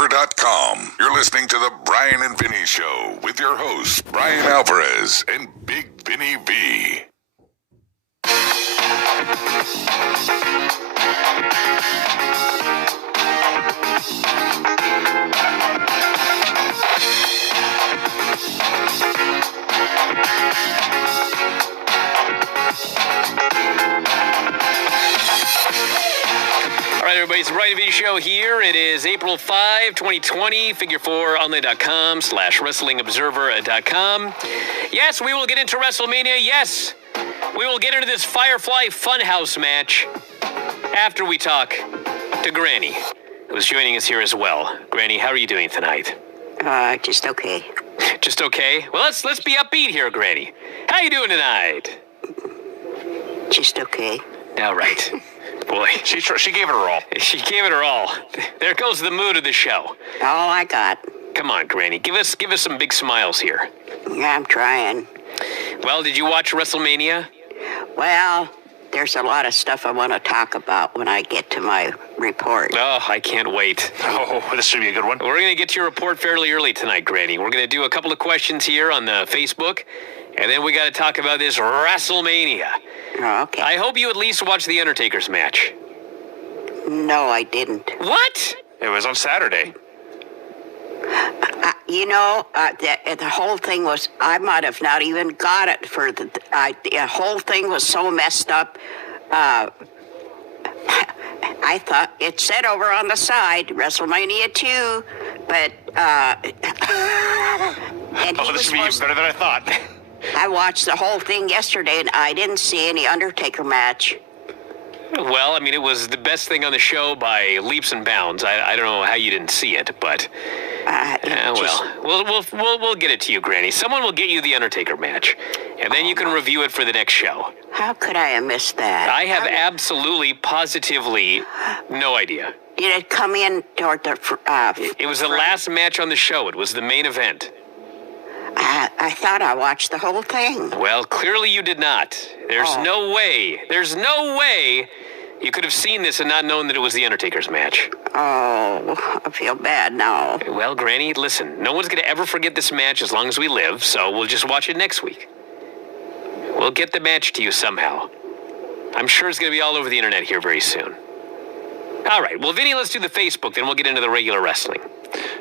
wrestlemania.com. You're listening to the Brian and Vinny Show with your hosts, Brian Alvarez and Big Vinny V. All right, everybody, it's the Brian V Show here. It is April 5, 2020, figure4online.com/wrestlingobserver.com. Yes, we will get into WrestleMania. Yes, we will get into this Firefly Funhouse match after we talk to Granny, who's joining us here as well. Granny, how are you doing tonight? Just okay. Just okay? Well, let's be upbeat here, Granny. How you doing tonight? Just okay. All right. Boy, she gave it her all. She gave it her all. There goes the mood of the show. All I got. Come on, Granny. Give us some big smiles here. Yeah, I'm trying. Well, did you watch WrestleMania? Well, there's a lot of stuff I want to talk about when I get to my report. Oh, I can't wait. Oh, this should be a good one. We're going to get to your report fairly early tonight, Granny. We're going to do a couple of questions here on the Facebook, and then we got to talk about this WrestleMania. Oh, okay. I hope you at least watched The Undertaker's match. No, I didn't. What? It was on Saturday. The whole thing was, I might have not even got it for the whole thing was so messed up. I thought it said over on the side, WrestleMania 2, but, and he This should be even better than I thought. I watched the whole thing yesterday, and I didn't see any Undertaker match. Well, I mean, it was the best thing on the show by leaps and bounds. I don't know how you didn't see it, but we'll get it to you, Granny. Someone will get you the Undertaker match, and then you can review it for the next show. How could I have missed that? I have absolutely, positively no idea. Did it come in toward the? It was the last match on the show. It was the main event. I thought I watched the whole thing. Well, clearly you did not. There's no way you could have seen this and not known that it was the Undertaker's match. Oh, I feel bad now. Well, Granny, listen, no one's going to ever forget this match as long as we live, so we'll just watch it next week. We'll get the match to you somehow. I'm sure it's going to be all over the internet here very soon. All right, well, Vinny, let's do the Facebook, then we'll get into the regular wrestling.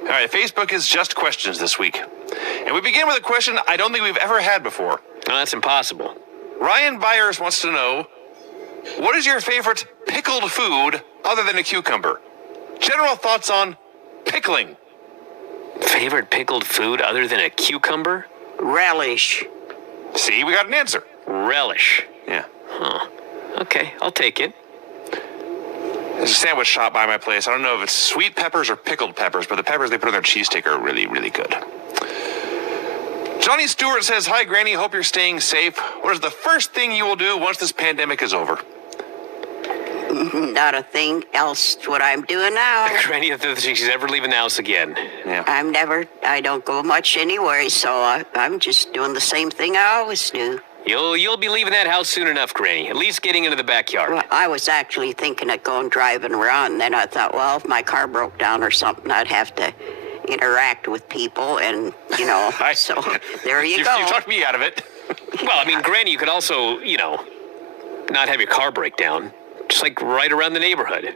All right, Facebook is just questions this week. And we begin with a question I don't think we've ever had before. No, that's impossible. Ryan Byers wants to know, what is your favorite pickled food other than a cucumber? General thoughts on pickling. Favorite pickled food other than a cucumber? Relish. See, we got an answer. Relish. Yeah. Huh. Okay, I'll take it. There's a sandwich shop by my place. I don't know if it's sweet peppers or pickled peppers, but the peppers they put on their cheese stick are really, really good. Johnny Stewart says, hi, Granny. Hope you're staying safe. What is the first thing you will do once this pandemic is over? Not a thing else what I'm doing now. Granny, if she's ever leaving the house again. Yeah. I don't go much anywhere, so I'm just doing the same thing I always do. You'll be leaving that house soon enough, Granny. At least getting into the backyard. Well, I was actually thinking of going driving around, and then I thought, well, if my car broke down or something, I'd have to interact with people, and, so there you go. You talked me out of it. Well, I mean, Granny, you could also, not have your car break down. Just like right around the neighborhood.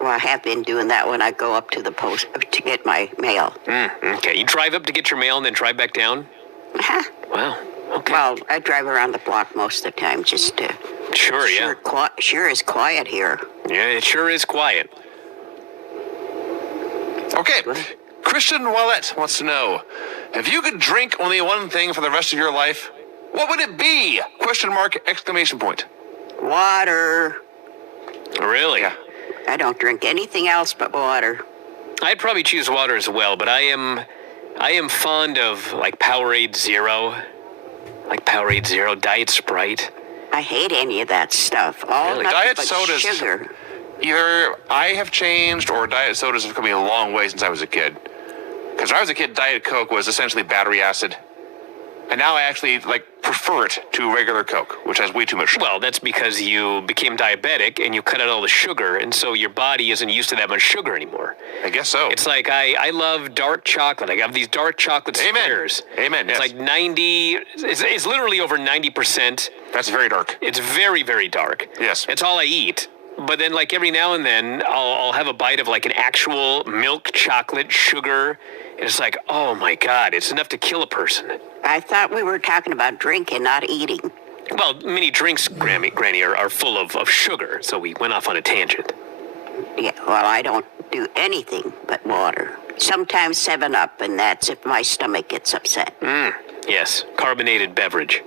Well, I have been doing that when I go up to the post to get my mail. Okay, you drive up to get your mail and then drive back down? Uh-huh. Wow, okay. Well, I drive around the block most of the time just to... Sure, yeah. Sure is quiet here. Yeah, it sure is quiet. Okay. Christian Wallet wants to know, if you could drink only one thing for the rest of your life, what would it be? ? Exclamation point. Water. Really? Yeah. I don't drink anything else but water. I'd probably choose water as well, but I am fond of, like, Powerade Zero. Like Powerade Zero, Diet Sprite. I hate any of that stuff. All Really? nothing Diet but sodas. sugar. Either I have changed or diet sodas have come a long way since I was a kid. Because when I was a kid, Diet Coke was essentially battery acid. And now I actually prefer it to regular Coke, which has way too much sugar. Well, that's because you became diabetic and you cut out all the sugar, and so your body isn't used to that much sugar anymore. I guess so. It's like I love dark chocolate. I have these dark chocolate squares. Amen. It's yes. like 90. It's literally over 90%. That's very dark. It's very, very dark. Yes. It's all I eat. But then, every now and then, I'll have a bite of, an actual milk chocolate sugar. And it's like, oh, my God, it's enough to kill a person. I thought we were talking about drinking, not eating. Well, many drinks, Granny, are full of sugar. So we went off on a tangent. Yeah, well, I don't do anything but water. Sometimes 7-Up, and that's if my stomach gets upset. Yes, carbonated beverage.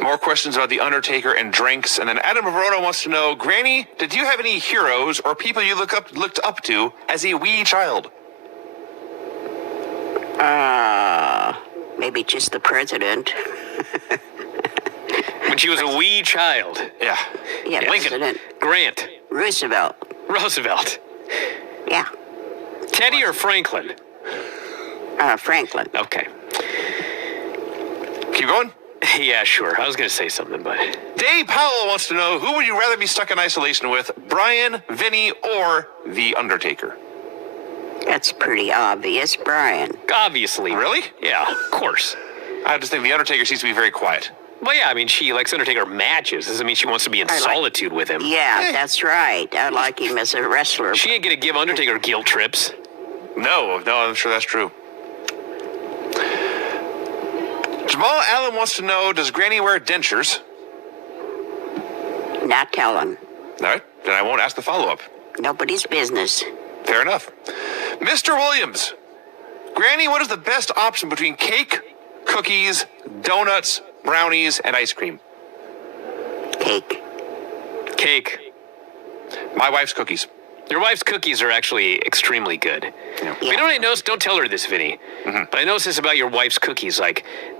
More questions about The Undertaker and drinks. And then Adam Verona wants to know, Granny, did you have any heroes or people you looked up to as a wee child? Maybe just the president. When she was a wee child. Yeah. Yeah, Lincoln. President Grant. Roosevelt. Yeah, Teddy or Franklin? Franklin. Okay. Keep going. Yeah, sure. I was going to say something, but... Dave Powell wants to know, who would you rather be stuck in isolation with, Brian, Vinny, or The Undertaker? That's pretty obvious, Brian. Obviously. Really? Yeah, of course. I just think The Undertaker seems to be very quiet. Well, yeah, I mean, she likes Undertaker matches. Doesn't mean she wants to be in solitude with him. Yeah, that's right. I like him as a wrestler. She ain't going to give Undertaker guilt trips. No, I'm sure that's true. Jamal Allen wants to know, does Granny wear dentures? Not telling. All right, then I won't ask the follow-up. Nobody's business. Fair enough. Mr. Williams, Granny, what is the best option between cake, cookies, donuts, brownies, and ice cream? Cake. Cake. My wife's cookies. Your wife's cookies are actually extremely good. Yeah. You know what I noticed? Don't tell her this, Vinny. But I noticed this about your wife's cookies.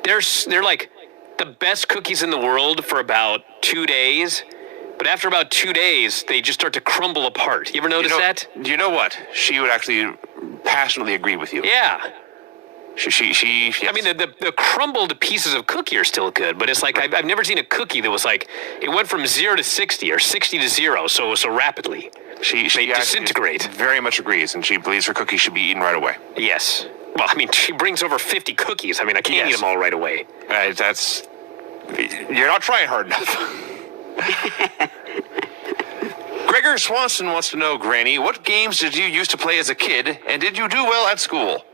They're like the best cookies in the world for about 2 days. But after about 2 days, they just start to crumble apart. You ever notice that? You know what? She would actually passionately agree with you. Yeah. She yes. I mean, the crumbled pieces of cookie are still good, but it's like I've never seen a cookie that was like, it went from 0 to 60 or 60 to 0 so rapidly. She disintegrate. Very much agrees, and she believes her cookies should be eaten right away. Yes. Well, I mean, she brings over 50 cookies. I mean, I can't eat them all right away. You're not trying hard enough. Gregor Swanson wants to know, Granny, what games did you used to play as a kid, and did you do well at school?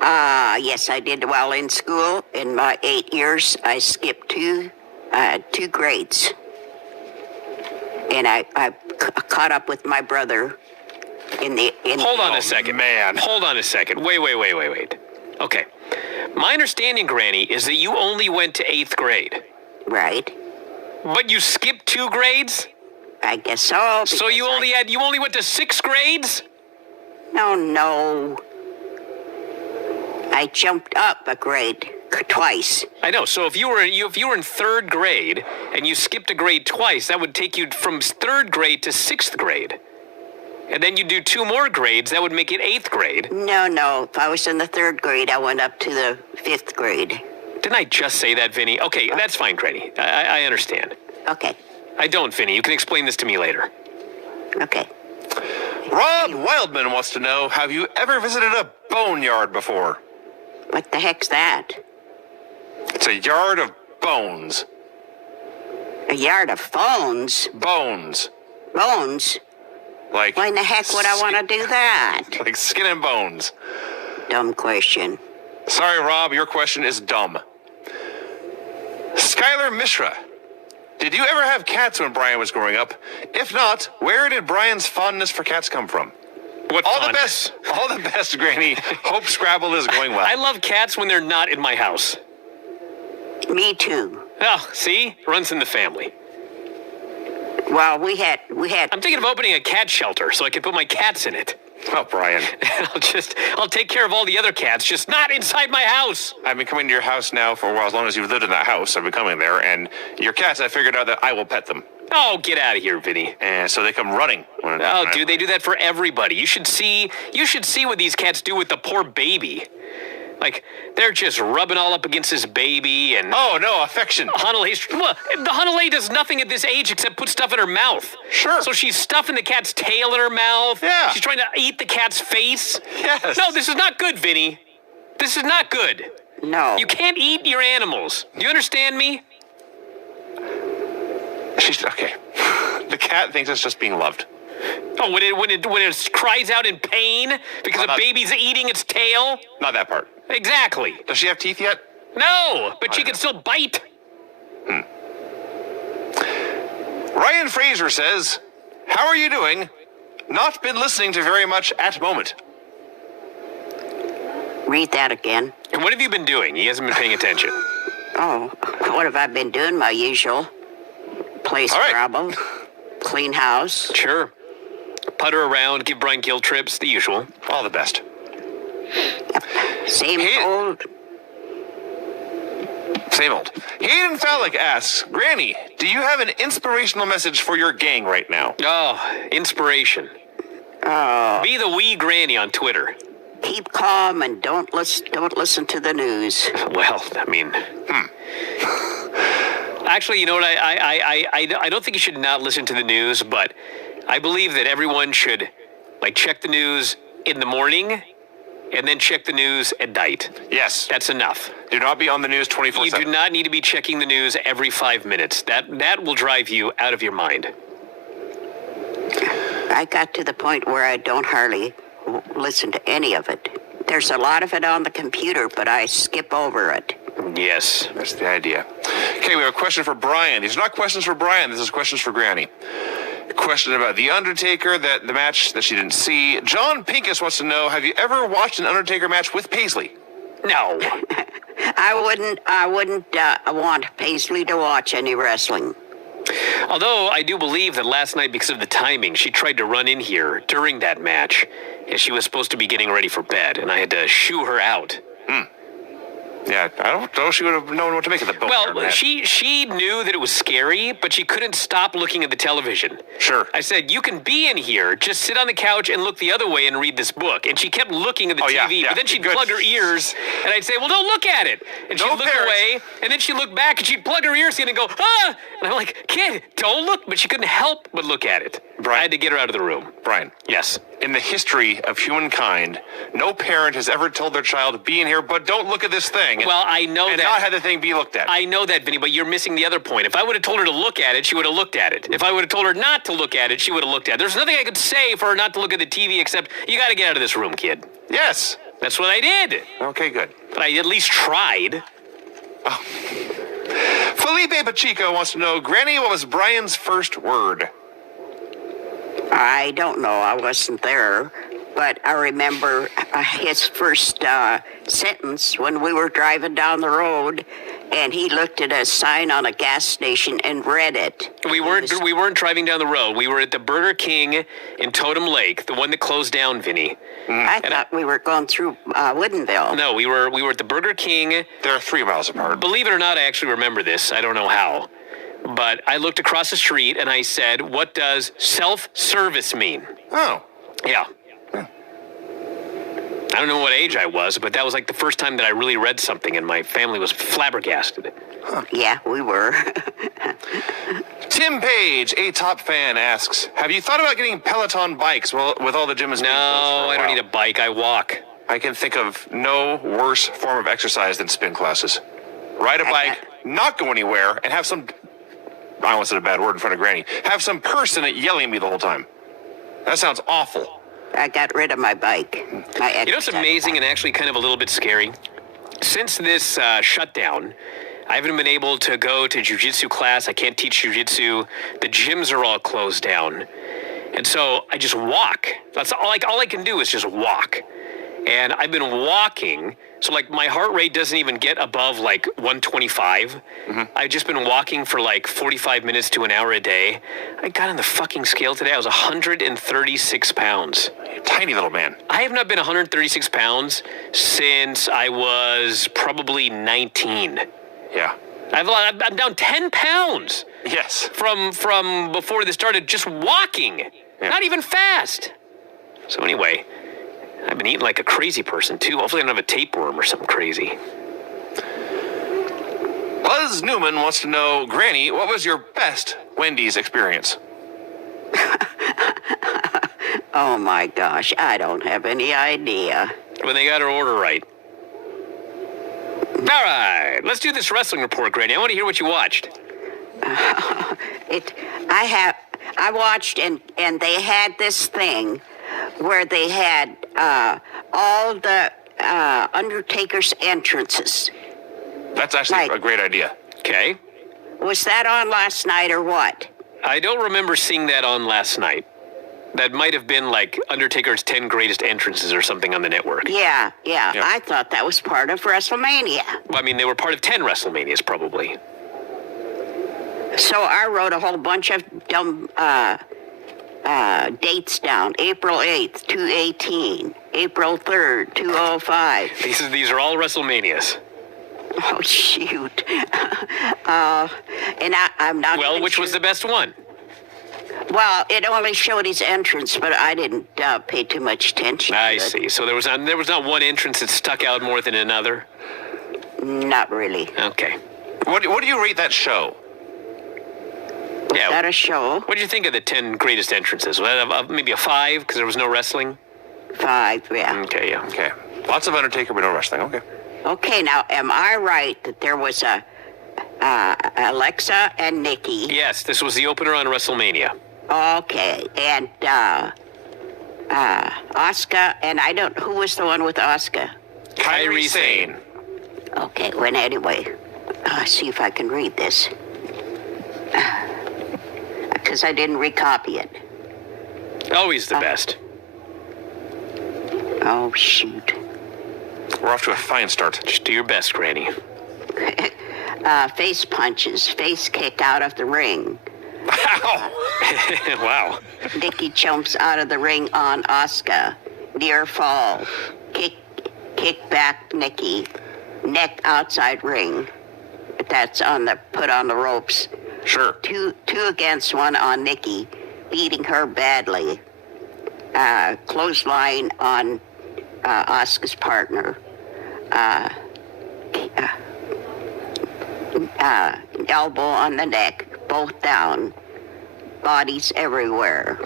Yes, I did well in school. In my 8 years, I skipped two grades. And I caught up with my brother Hold on a second. Man. Hold on a second. Wait. Okay. My understanding, Granny, is that you only went to 8th grade. Right. But you skipped 2 grades? I guess so. So you only went to 6 grades? No. I jumped up a grade twice. I know. So if you were in 3rd grade and you skipped a grade twice, that would take you from 3rd grade to 6th grade. And then you do 2 more grades, that would make it 8th grade. No. If I was in the 3rd grade, I went up to the 5th grade. Didn't I just say that, Vinny? Okay, that's fine, Granny. I understand. Okay. I don't, Vinny. You can explain this to me later. Okay. Rob Wildman wants to know, have you ever visited a boneyard before? What the heck's that? It's a yard of bones. A yard of phones? Bones. Bones? Like... Why in the heck would I want to do that? Like skin and bones. Dumb question. Sorry, Rob, your question is dumb. Skylar Mishra, did you ever have cats when Brian was growing up? If not, where did Brian's fondness for cats come from? What All fondness? the best. All the best, Granny. Hope Scrabble is going well. I love cats when they're not in my house. Me too. Oh, see? Runs in the family. Well, we had. I'm thinking of opening a cat shelter so I can put my cats in it. Oh, Brian. I'll take care of all the other cats, just not inside my house. I've been coming to your house now for a while, as long as you've lived in that house. I've been coming there, and your cats, I figured out that I will pet them. Oh, get out of here, Vinny. And so they come running. Dude, they do that for everybody. You should see what these cats do with the poor baby. Like, they're just rubbing all up against this baby and... Oh, no, affection. The Hanalei does nothing at this age except put stuff in her mouth. Sure. So she's stuffing the cat's tail in her mouth. Yeah. She's trying to eat the cat's face. Yes. No, this is not good, Vinny. This is not good. No. You can't eat your animals. Do you understand me? She's okay. The cat thinks it's just being loved. Oh, when it cries out in pain because a baby's eating its tail? Not that part. Exactly. Does she have teeth yet? No, but she can still bite. Ryan Fraser says, "How are you doing? Not been listening to very much at moment." Read that again. And what have you been doing? He hasn't been paying attention. Oh, what have I been doing? My usual. Place All right. trouble. Clean house. Sure. Putter around, give Brian guilt trips, the usual. All the best. Same Hey. old. Same old. Hayden Fallick asks, "Granny, do you have an inspirational message for your gang right now?" Oh, inspiration. Oh, Be the wee granny on Twitter. keep calm and don't listen to the news. Well, I mean... Actually, you know what? I don't think you should not listen to the news, but I believe that everyone should, like, check the news in the morning and then check the news at night. Yes. That's enough. Do not be on the news 24/7. You do not need to be checking the news every 5 minutes. That will drive you out of your mind. I got to the point where I don't hardly listen to any of it. There's a lot of it on the computer, but I skip over it. Yes. That's the idea. Okay, we have a question for Brian. These are not questions for Brian. This is questions for Granny. A question about The Undertaker, the match that she didn't see. John Pincus wants to know, have you ever watched an Undertaker match with Paisley? No. I wouldn't want Paisley to watch any wrestling. Although I do believe that last night, because of the timing, she tried to run in here during that match, and she was supposed to be getting ready for bed, and I had to shoo her out. Yeah, I don't know if she would have known what to make of the boat. Well, she knew that it was scary, but she couldn't stop looking at the television. Sure. I said, you can be in here, just sit on the couch and look the other way and read this book. And she kept looking at the TV, yeah, but then she'd good. plug her ears, and I'd say, well, don't look at it. And she'd No look parents. away, and then she'd look back, and she'd plug her ears in and go, ah! And I'm like, kid, don't look. But she couldn't help but look at it. Brian. I had to get her out of the room. Brian, Yes. in the history of humankind, no parent has ever told their child, be in here, but don't look at this thing. Well, I know and that. not had the thing be looked at. I know that, Vinny, but you're missing the other point. If I would have told her to look at it, she would have looked at it. If I would have told her not to look at it, she would have looked at it. There's nothing I could say for her not to look at the TV except, you got to get out of this room, kid. Yes. That's what I did. Okay, good. But I at least tried. Felipe Pacheco wants to know, Granny, what was Brian's first word? I don't know. I wasn't there. But I remember his first sentence when we were driving down the road, and he looked at a sign on a gas station and read it. We weren't driving down the road. We were at the Burger King in Totem Lake, the one that closed down, Vinny. I thought we were going through Woodinville. No, we were at the Burger King. They're 3 miles apart. Believe it or not, I actually remember this. I don't know how. But I looked across the street and I said, what does self-service mean? Oh. Yeah. I don't know what age I was, but that was like the first time that I really read something and my family was flabbergasted. Yeah, we were. Tim Page, a top fan, asks, have you thought about getting Peloton bikes with all the gyms? No, I don't need a bike. I walk. I can think of no worse form of exercise than spin classes. Ride a bike, not go anywhere, and have some, I almost said a bad word in front of Granny, have some person yelling at me the whole time. That sounds awful. I got rid of my bike. You know what's amazing and actually kind of a little bit scary? Since this shutdown, I haven't been able to go to jiu-jitsu class. I can't teach jiu-jitsu. The gyms are all closed down. And so I just walk. That's all I can do is just walk. And I've been walking, so like my heart rate doesn't even get above like 125. I've just been walking for like 45 minutes to an hour a day. I got on the fucking scale today. I was 136 pounds. Tiny little man. I have not been 136 pounds since I was probably 19. Yeah. I'm down 10 pounds Yes. from before this started, just walking. Yeah. Not even fast. So anyway, I've been eating like a crazy person, too. Hopefully I don't have a tapeworm or something crazy. Buzz Newman wants to know, Granny, what was your best Wendy's experience? Oh my gosh, I don't have any idea. When they got her order right. All right, let's do this wrestling report, Granny. I want to hear what you watched. I watched and they had this thing where they had all the Undertaker's entrances. That's actually a great idea. Okay. Was that on last night or what? I don't remember seeing that on last night. That might have been like Undertaker's 10 greatest entrances or something on the network. Yeah. I thought that was part of WrestleMania. Well, I mean, they were part of 10 WrestleManias, probably. So I wrote a whole bunch of dumb dates down. April 8th, 218. April 3rd, 205. These are all WrestleManias. Oh, shoot. And I'm not. Well, which was the best one? Well, it only showed his entrance, but I didn't pay too much attention to I it. see. So there was not one entrance that stuck out more than another? Not really. Okay. What do you rate that show? Was that a show? What did you think of the 10 greatest entrances? Maybe a 5 because there was no wrestling? 5, yeah. Okay, yeah. Okay. Lots of Undertaker, but no wrestling. Okay. Okay, now, am I right that there was a Alexa and Nikki? Yes, this was the opener on WrestleMania. Okay, and Asuka, and who was the one with Asuka? Kairi Sane. Okay, well, anyway, see if I can read this. Because I didn't recopy it. Always the best. Oh, shoot. We're off to a fine start. Just do your best, Granny. Face punches, face kick out of the ring. Ow! Wow. Nikki jumps out of the ring on Asuka. Near fall. Kick back Nikki. Neck outside ring. That's put on the ropes. Sure. Two against one on Nikki, beating her badly. Clothesline on Asuka's partner. Elbow on the neck, both down. Bodies everywhere.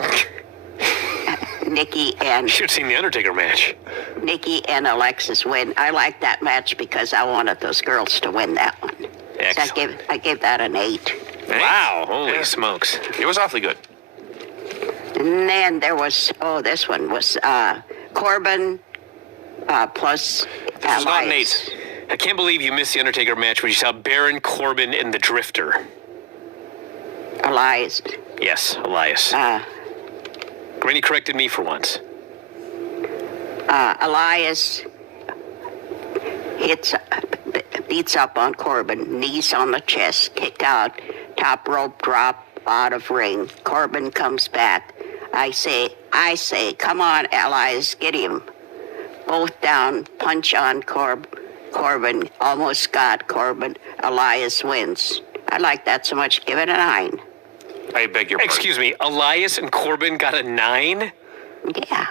Nikki and You should have seen the Undertaker match. Nikki and Alexis win. I like that match because I wanted those girls to win that one. Excellent. So I gave that an 8. Wow, holy smokes. It was awfully good. And then there was, this one was Corbin plus This was not an Elias. 8. I can't believe you missed the Undertaker match when you saw Baron Corbin and the Drifter. Elias. Yes, Elias. Granny corrected me for once. Elias beats up on Corbin, knees on the chest, kick out, top rope drop out of ring. Corbin comes back. I say, come on, Elias, get him. Both down, punch on Corbin, almost got Corbin. Elias wins. I like that so much, give it a 9. I beg your pardon. Excuse me, Elias and Corbin got a 9? Yeah,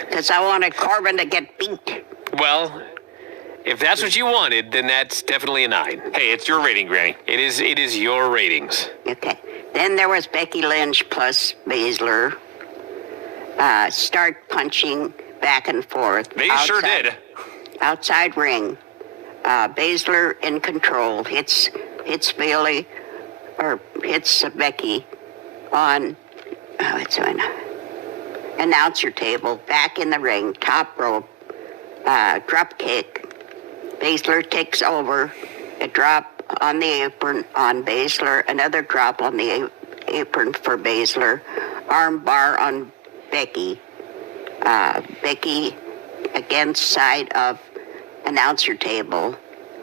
because I wanted Corbin to get beat. Well, if that's what you wanted, then that's definitely a 9. Hey, it's your rating, Granny. It is your ratings. Okay. Then there was Becky Lynch plus Baszler. Start punching back and forth. They sure did. Outside ring. Baszler in control. Hits Bailey, or hits Becky on announcer table. Back in the ring. Top rope. Drop kick. Baszler takes over. A drop on the apron on Baszler. Another drop on the apron for Baszler. Arm bar on Becky. Becky against side of announcer table.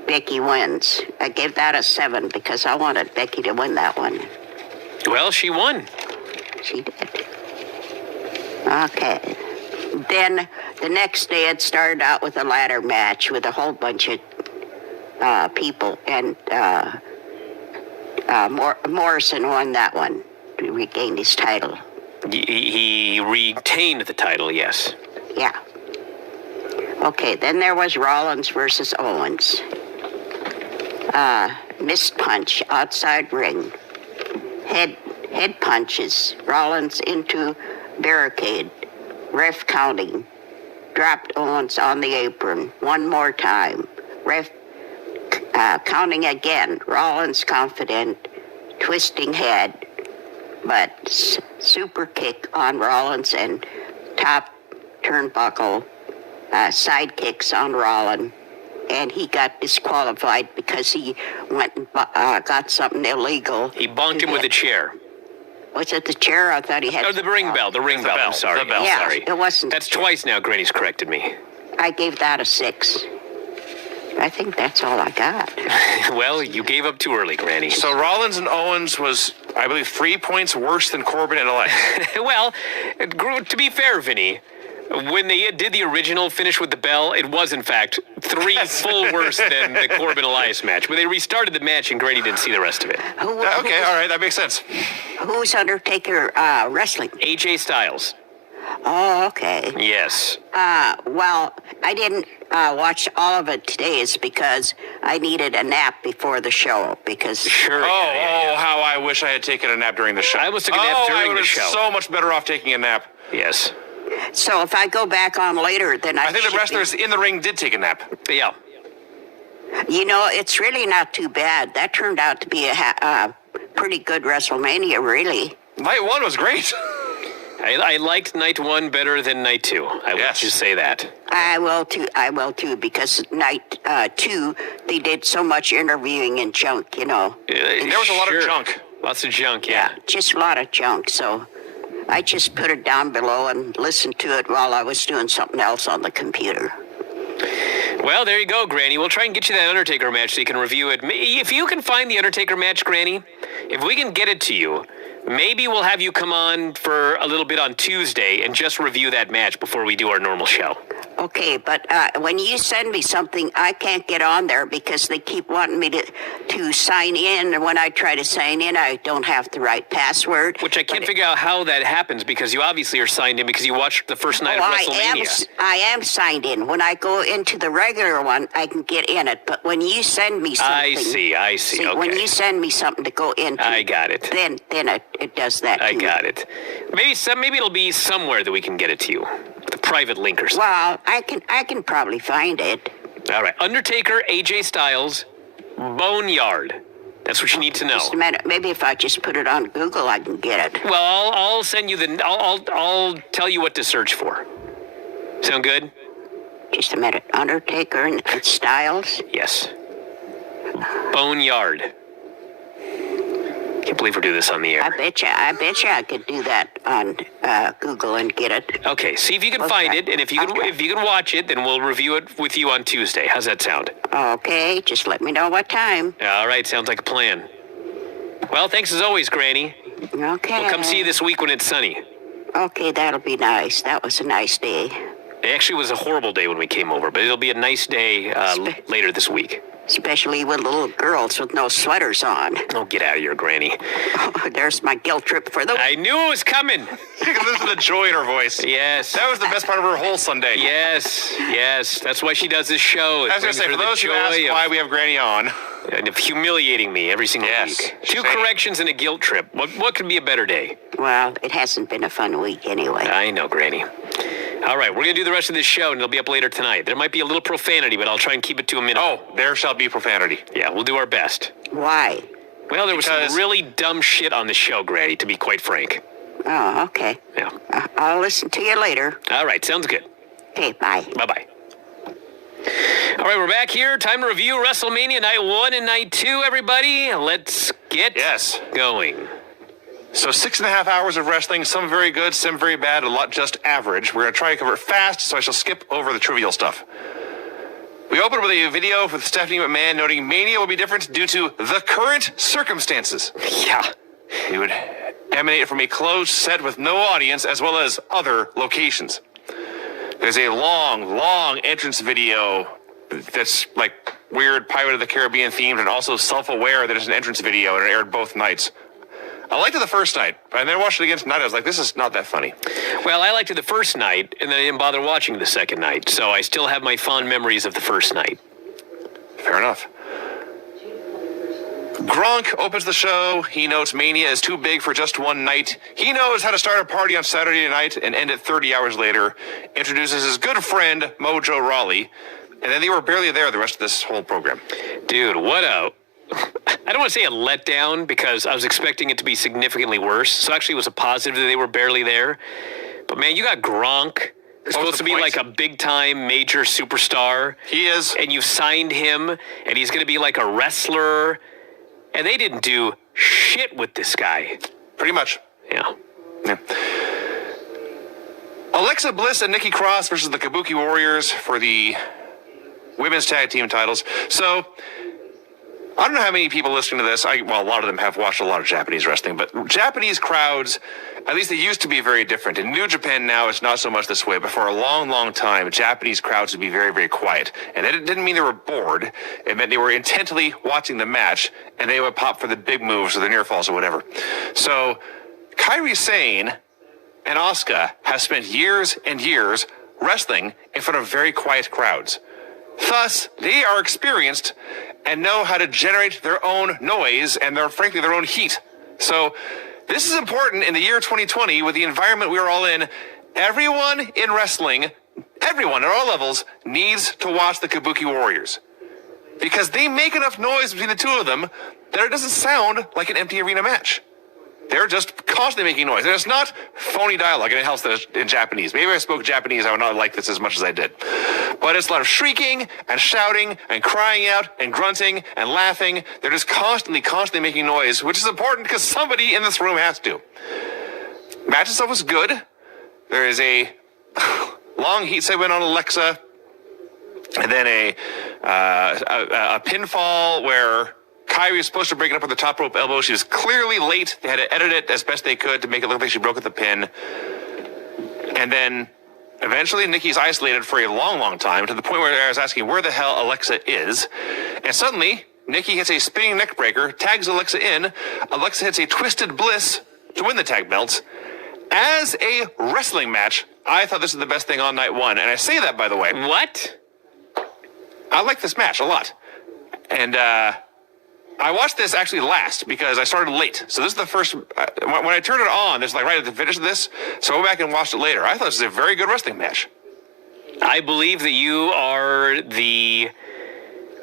Becky wins. I gave that a 7 because I wanted Becky to win that one. Well, she won. She did. Okay. Then the next day it started out with a ladder match with a whole bunch of people, and Morrison won that one to regain his title. He retained the title, yes. Yeah. Okay, then there was Rollins versus Owens. Missed punch, outside ring. Head punches, Rollins into barricade. Ref counting. Dropped Owens on the apron. One more time. Ref counting again. Rollins confident. Twisting head. But super kick on Rollins and top turnbuckle. Side kicks on Rollins. And he got disqualified because he went and got something illegal. He bonked him with a chair. Was it the chair? I thought he had... Oh, the ring bell. The ring bell. I'm sorry. The bell. Yeah, Sorry. it wasn't... That's twice now Granny's corrected me. I gave that a 6. I think that's all I got. Well, you gave up too early, Granny. So Rollins and Owens was, I believe, 3 points worse than Corbin and Elias. Well, to be fair, Vinny, when they did the original finish with the bell, it was, in fact, 3 full worse than the Corbin-Elias match. But they restarted the match, and Grady didn't see the rest of it. Okay, all right, that makes sense. Who's Undertaker wrestling? AJ Styles. Oh, okay. Yes. Well, I didn't watch all of it today. It's because I needed a nap before the show. Because Sure. How I wish I had taken a nap during the show. I almost took a nap during I would the have show. so much better off taking a nap. Yes. so if I go back on later, then I think the wrestlers in the ring did take a nap. Yeah. You know, it's really not too bad. That turned out to be a pretty good WrestleMania, really. Night 1 was great. I liked night 1 better than night 2. I will Yes. just say that. I will too, because night 2, they did so much interviewing and junk, you know. There was a lot of junk. Lots of junk, yeah. Just a lot of junk, so I just put it down below and listened to it while I was doing something else on the computer. Well, there you go, Granny. We'll try and get you that Undertaker match so you can review it. If you can find the Undertaker match, Granny, if we can get it to you, maybe we'll have you come on for a little bit on Tuesday and just review that match before we do our normal show. Okay, but when you send me something, I can't get on there because they keep wanting me to sign in. And when I try to sign in, I don't have the right password. Which I can't figure out how that happens because you obviously are signed in because you watched the first night of WrestleMania. I am signed in. When I go into the regular one, I can get in it. But when you send me something... I see. Okay. When you send me something to go into... I got it. Then it does that I too. got it. Maybe it'll be somewhere that we can get it to you. The private link or something. Well, I can probably find it. All right. Undertaker, AJ Styles, Boneyard. That's what you need to know. Just a minute. Maybe if I just put it on Google, I can get it. Well, I'll send you I'll tell you what to search for. Sound good? Just a minute. Undertaker and Styles. Yes. Boneyard. Can't believe we're doing this on the air. I bet you I could do that on Google and get it. Okay, see if you can find it, and if you can watch it, then we'll review it with you on Tuesday. How's that sound? Okay, just let me know what time. All right, sounds like a plan. Well, thanks as always, Granny. Okay. We'll come see you this week when it's sunny. Okay, that'll be nice. That was a nice day. It actually was a horrible day when we came over, but it'll be a nice day later this week. Especially with little girls with no sweaters on. Oh, get out of here, Granny. Oh, there's my guilt trip for the... I knew it was coming. You can listen to the joy in her voice. Yes. That was the best part of her whole Sunday. Yes. That's why she does this show. I was going to say, for those who ask why we have Granny on. And of humiliating me every single week. 2 corrections and a guilt trip. What could be a better day? Well, it hasn't been a fun week anyway. I know, Granny. All right, we're going to do the rest of this show, and it'll be up later tonight. There might be a little profanity, but I'll try and keep it to a minute. Oh, there shall be profanity. Yeah, we'll do our best. Why? Well, there was some really dumb shit on the show, Granny, to be quite frank. Oh, okay. Yeah. I'll listen to you later. All right, sounds good. Okay, bye. Bye-bye. All right, we're back here. Time to review WrestleMania Night 1 and Night 2, everybody. Let's get going. So 6.5 hours of wrestling, some very good, some very bad, a lot just average. We're going to try to cover it fast, so I shall skip over the trivial stuff. We opened with a video with Stephanie McMahon noting Mania will be different due to the current circumstances. Yeah. It would emanate from a closed set with no audience, as well as other locations. There's a long entrance video that's like weird Pirate of the Caribbean themed and also self-aware that it's an entrance video, and it aired both nights. I liked it the first night, and then I watched it again tonight. I was like, this is not that funny. Well, I liked it the first night, and then I didn't bother watching the second night, so I still have my fond memories of the first night. Fair enough. Gronk opens the show. He notes Mania is too big for just one night. He knows how to start a party on Saturday night and end it 30 hours later. Introduces his good friend, Mojo Rawley. And then they were barely there the rest of this whole program. Dude, what a... I don't want to say a letdown because I was expecting it to be significantly worse. So actually it was a positive that they were barely there. But man, you got Gronk. He's supposed to be like a big-time major superstar. He is. And you've signed him, and he's going to be like a wrestler. And they didn't do shit with this guy. Pretty much. Yeah. Alexa Bliss and Nikki Cross versus the Kabuki Warriors for the women's tag team titles. So, I don't know how many people listening to this, well, a lot of them have watched a lot of Japanese wrestling, but Japanese crowds, at least they used to be very different. In New Japan now, it's not so much this way, but for a long, long time, Japanese crowds would be very, very quiet. And that didn't mean they were bored. It meant they were intently watching the match, and they would pop for the big moves or the near falls or whatever. So, Kairi Sane and Asuka have spent years and years wrestling in front of very quiet crowds. Thus, they are experienced and know how to generate their own noise and frankly their own heat. So this is important in the year 2020 with the environment we're all in. Everyone in wrestling, everyone at all levels needs to watch the Kabuki Warriors because they make enough noise between the two of them that it doesn't sound like an empty arena match. They're just constantly making noise. And it's not phony dialogue, and it helps that it's in Japanese. Maybe if I spoke Japanese, I would not like this as much as I did. But it's a lot of shrieking and shouting and crying out and grunting and laughing. They're just constantly making noise, which is important because somebody in this room has to. Match itself was good. There is a long heat segment on Alexa, and then a pinfall where Kairi was supposed to break it up with the top rope elbow. She was clearly late. They had to edit it as best they could to make it look like she broke at the pin. And then eventually Nikki's isolated for a long, long time to the point where I was asking where the hell Alexa is. And suddenly Nikki hits a spinning neck breaker, tags Alexa in. Alexa hits a twisted bliss to win the tag belts. As a wrestling match, I thought this was the best thing on night one. And I say that, by the way. What? I like this match a lot. And, I watched this actually last because I started late. So this is the first, when I turned it on, there's like right at the finish of this. So I went back and watched it later. I thought this was a very good wrestling match. I believe that you are the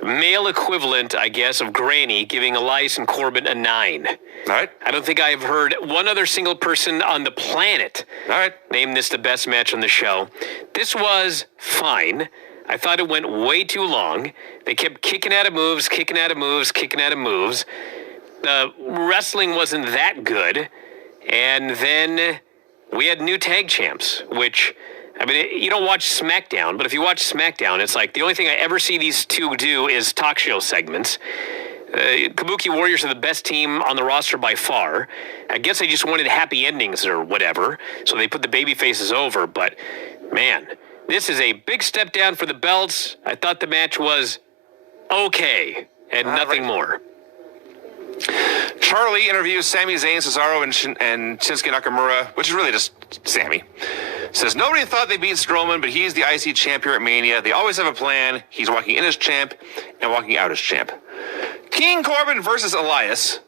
male equivalent, I guess, of Granny giving Elias and Corbin a 9. All right. I don't think I've heard one other single person on the planet name this the best match on the show. This was fine. I thought it went way too long. They kept kicking out of moves. The wrestling wasn't that good. And then we had new tag champs, which, I mean, you don't watch SmackDown, but if you watch SmackDown, it's like the only thing I ever see these two do is talk show segments. Kabuki Warriors are the best team on the roster by far. I guess they just wanted happy endings or whatever, so they put the baby faces over, but man, this is a big step down for the belts. I thought the match was okay and nothing more. Charlie interviews Sami Zayn, Cesaro, and Shinsuke Nakamura, which is really just Sami. Says, nobody thought they beat Strowman, but he's the IC champ here at Mania. They always have a plan. He's walking in as champ and walking out as champ. King Corbin versus Elias.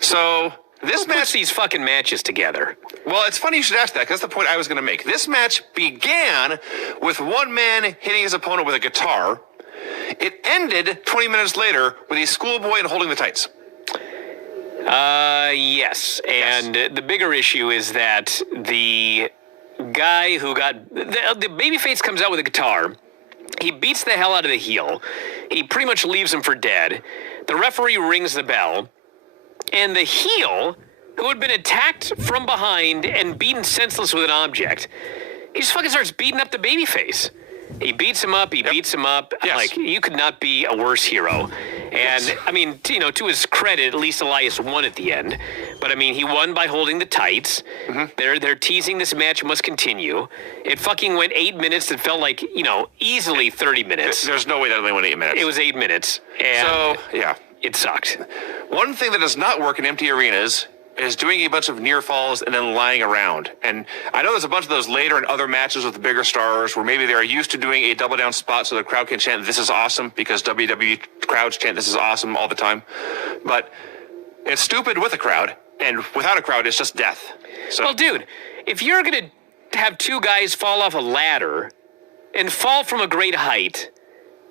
So this match, puts these fucking matches together? Well, it's funny you should ask that, because that's the point I was going to make. This match began with one man hitting his opponent with a guitar. It ended 20 minutes later with a schoolboy and holding the tights. Yes. And the bigger issue is that the guy who got... The babyface comes out with a guitar. He beats the hell out of the heel. He pretty much leaves him for dead. The referee rings the bell. And the heel, who had been attacked from behind and beaten senseless with an object, he just fucking starts beating up the babyface. He beats him up. Beats him up. Yes. Like, you could not be a worse hero. And, I mean, to his credit, at least Elias won at the end. But, I mean, he won by holding the tights. Mm-hmm. They're teasing this match must continue. It fucking went 8 minutes. It felt like, easily 30 minutes. There's no way that only went 8 minutes. It was 8 minutes. And so, yeah. It sucked. One thing that does not work in empty arenas is doing a bunch of near falls and then lying around. And I know there's a bunch of those later in other matches with the bigger stars where maybe they're used to doing a double down spot so the crowd can chant, "This is awesome," because WWE crowds chant, "This is awesome," all the time. But it's stupid with a crowd, and without a crowd, it's just death. So, Well, dude, if you're going to have two guys fall off a ladder and fall from a great height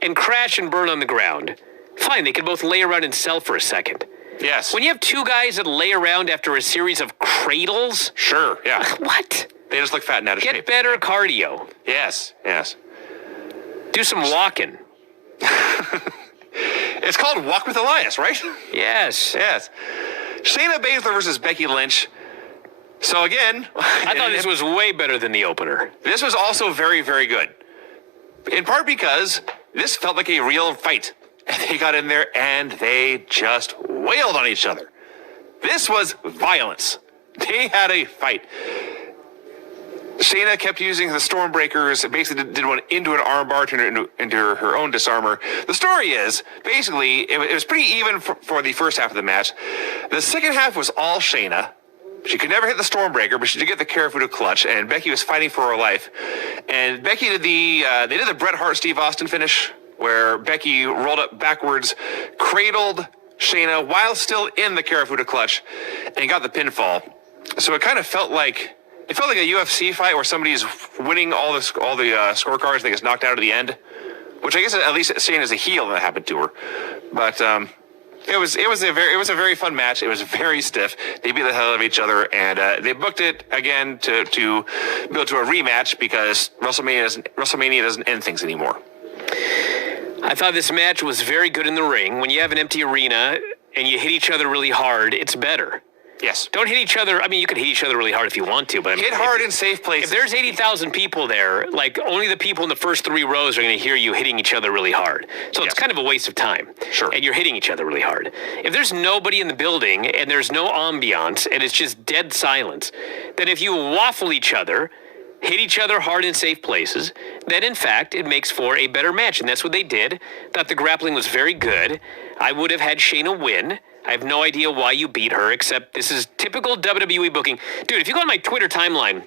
and crash and burn on the ground, fine, they could both lay around and sell for a second. yes. When you have two guys that lay around after a series of cradles, Sure, yeah. what? They just look fat and out of Get shape. better cardio. Yes, yes. Do some walking. It's called Walk with Elias, right? Yes. Yes. Shayna Baszler versus Becky Lynch. So again, I thought this was way better than the opener. this was also very, very good. In part because this felt like a real fight. And they got in there and they just wailed on each other. This was violence. They had a fight. Shayna kept using the Stormbreakers, basically did one into an armbar, turned it into her own disarmor. The story is, basically, it was pretty even for the first half of the match. The second half was all Shayna. She could never hit the Stormbreaker, but she did get the Karafuda clutch, and Becky was fighting for her life. And Becky did they did the Bret Hart Steve Austin finish, where Becky rolled up backwards, cradled Shayna while still in the Karafuda clutch, and got the pinfall. So it kind of felt like a UFC fight where somebody's winning all the scorecards and they gets knocked out at the end, which I guess at least Shayna's a heel that happened to her. But it was a very fun match. It was very stiff. They beat the hell out of each other, and they booked it again to build to a rematch because WrestleMania doesn't end things anymore. I thought this match was very good in the ring. When you have an empty arena and you hit each other really hard, it's better. Yes. Don't hit each other. I mean, you can hit each other really hard if you want to, but I mean, Hit hard in safe places. if there's 80,000 people there, like only the people in the first three rows are going to hear you hitting each other really hard. So it's Yes. kind of a waste of time. Sure. And you're hitting each other really hard. If there's nobody in the building and there's no ambiance and it's just dead silence, then if you waffle each other, hit each other hard in safe places, then in fact it makes for a better match. And that's what they did. Thought the grappling was very good. I would have had Shayna win. I have no idea why you beat her, except this is typical WWE booking. Dude, if you go on my Twitter timeline,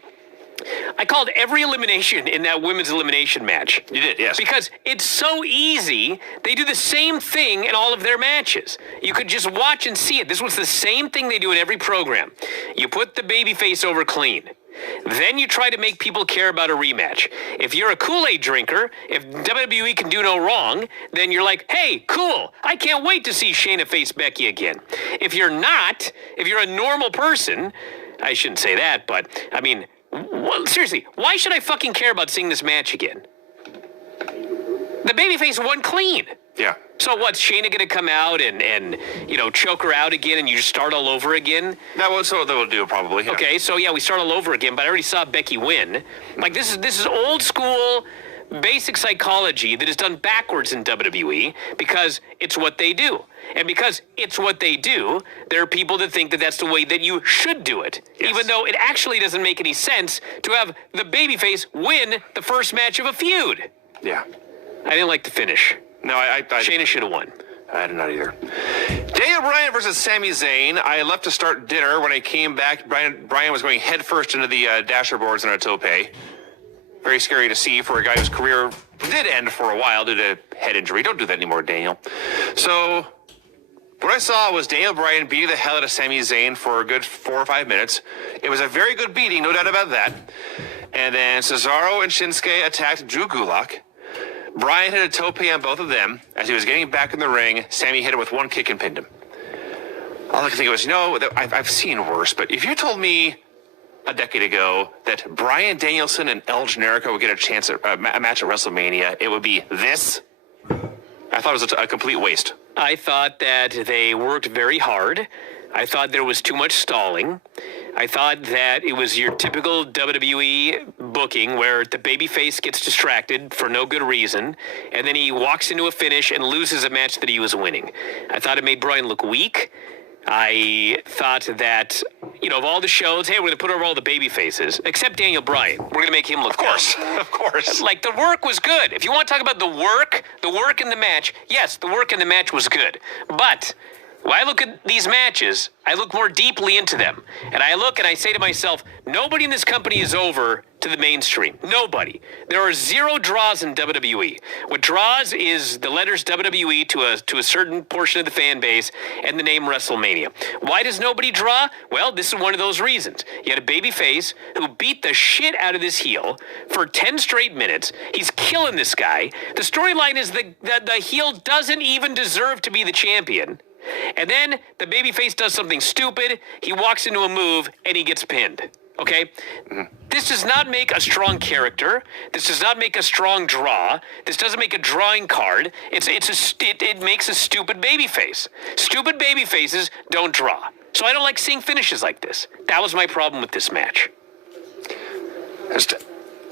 I called every elimination in that women's elimination match. You did, yes. Because it's so easy. They do the same thing in all of their matches. You could just watch and see it. This was the same thing they do in every program. You put the babyface over clean. Then you try to make people care about a rematch. If you're a Kool-Aid drinker, if WWE can do no wrong, then you're like, hey, cool, I can't wait to see Shayna face Becky again. If you're not, if you're a normal person, I shouldn't say that, but, I mean, seriously, why should I fucking care about seeing this match again? The babyface won clean. Yeah. So what's Shayna going to come out and choke her out again and you just start all over again? That's what they'll do probably. Yeah. Okay, so yeah, we start all over again, but I already saw Becky win. Like this is old school basic psychology that is done backwards in WWE because it's what they do. And because it's what they do, there are people that think that that's the way that you should do it. Yes. Even though it actually doesn't make any sense to have the babyface win the first match of a feud. Yeah. I didn't like the finish. No, I Shayna should have won. I did not either. Daniel Bryan versus Sami Zayn. I left to start dinner. When I came back, Bryan was going headfirst into the dasher boards in a tope. Very scary to see for a guy whose career did end for a while due to head injury. Don't do that anymore, Daniel. So what I saw was Daniel Bryan beating the hell out of Sami Zayn for a good 4 or 5 minutes. It was a very good beating, no doubt about that. And then Cesaro and Shinsuke attacked Drew Gulak. Bryan hit a tope on both of them. As he was getting back in the ring, Sammy hit him with one kick and pinned him. All I could think was, I've seen worse, but if you told me a decade ago that Bryan Danielson and El Generico would get a chance at a match at WrestleMania, it would be this. I thought it was a complete waste. I thought that they worked very hard. I thought there was too much stalling. I thought that it was your typical WWE booking where the babyface gets distracted for no good reason, and then he walks into a finish and loses a match that he was winning. I thought it made Bryan look weak. I thought that, of all the shows, hey, we're going to put over all the baby faces, except Daniel Bryan. We're going to make him look dumb. Of course. Like, the work was good. If you want to talk about the work in the match, yes, the work in the match was good. But When I look at these matches, I look more deeply into them. And I look and I say to myself, nobody in this company is over to the mainstream. Nobody. There are 0 draws in WWE. What draws is the letters WWE to a certain portion of the fan base and the name WrestleMania. Why does nobody draw? Well, this is one of those reasons. You had a babyface who beat the shit out of this heel for 10 straight minutes. He's killing this guy. The storyline is that the heel doesn't even deserve to be the champion. And then the babyface does something stupid. He walks into a move and he gets pinned. Okay? This does not make a strong character. This does not make a strong draw. This doesn't make a drawing card. It makes a stupid babyface. Stupid babyfaces don't draw. So I don't like seeing finishes like this. That was my problem with this match.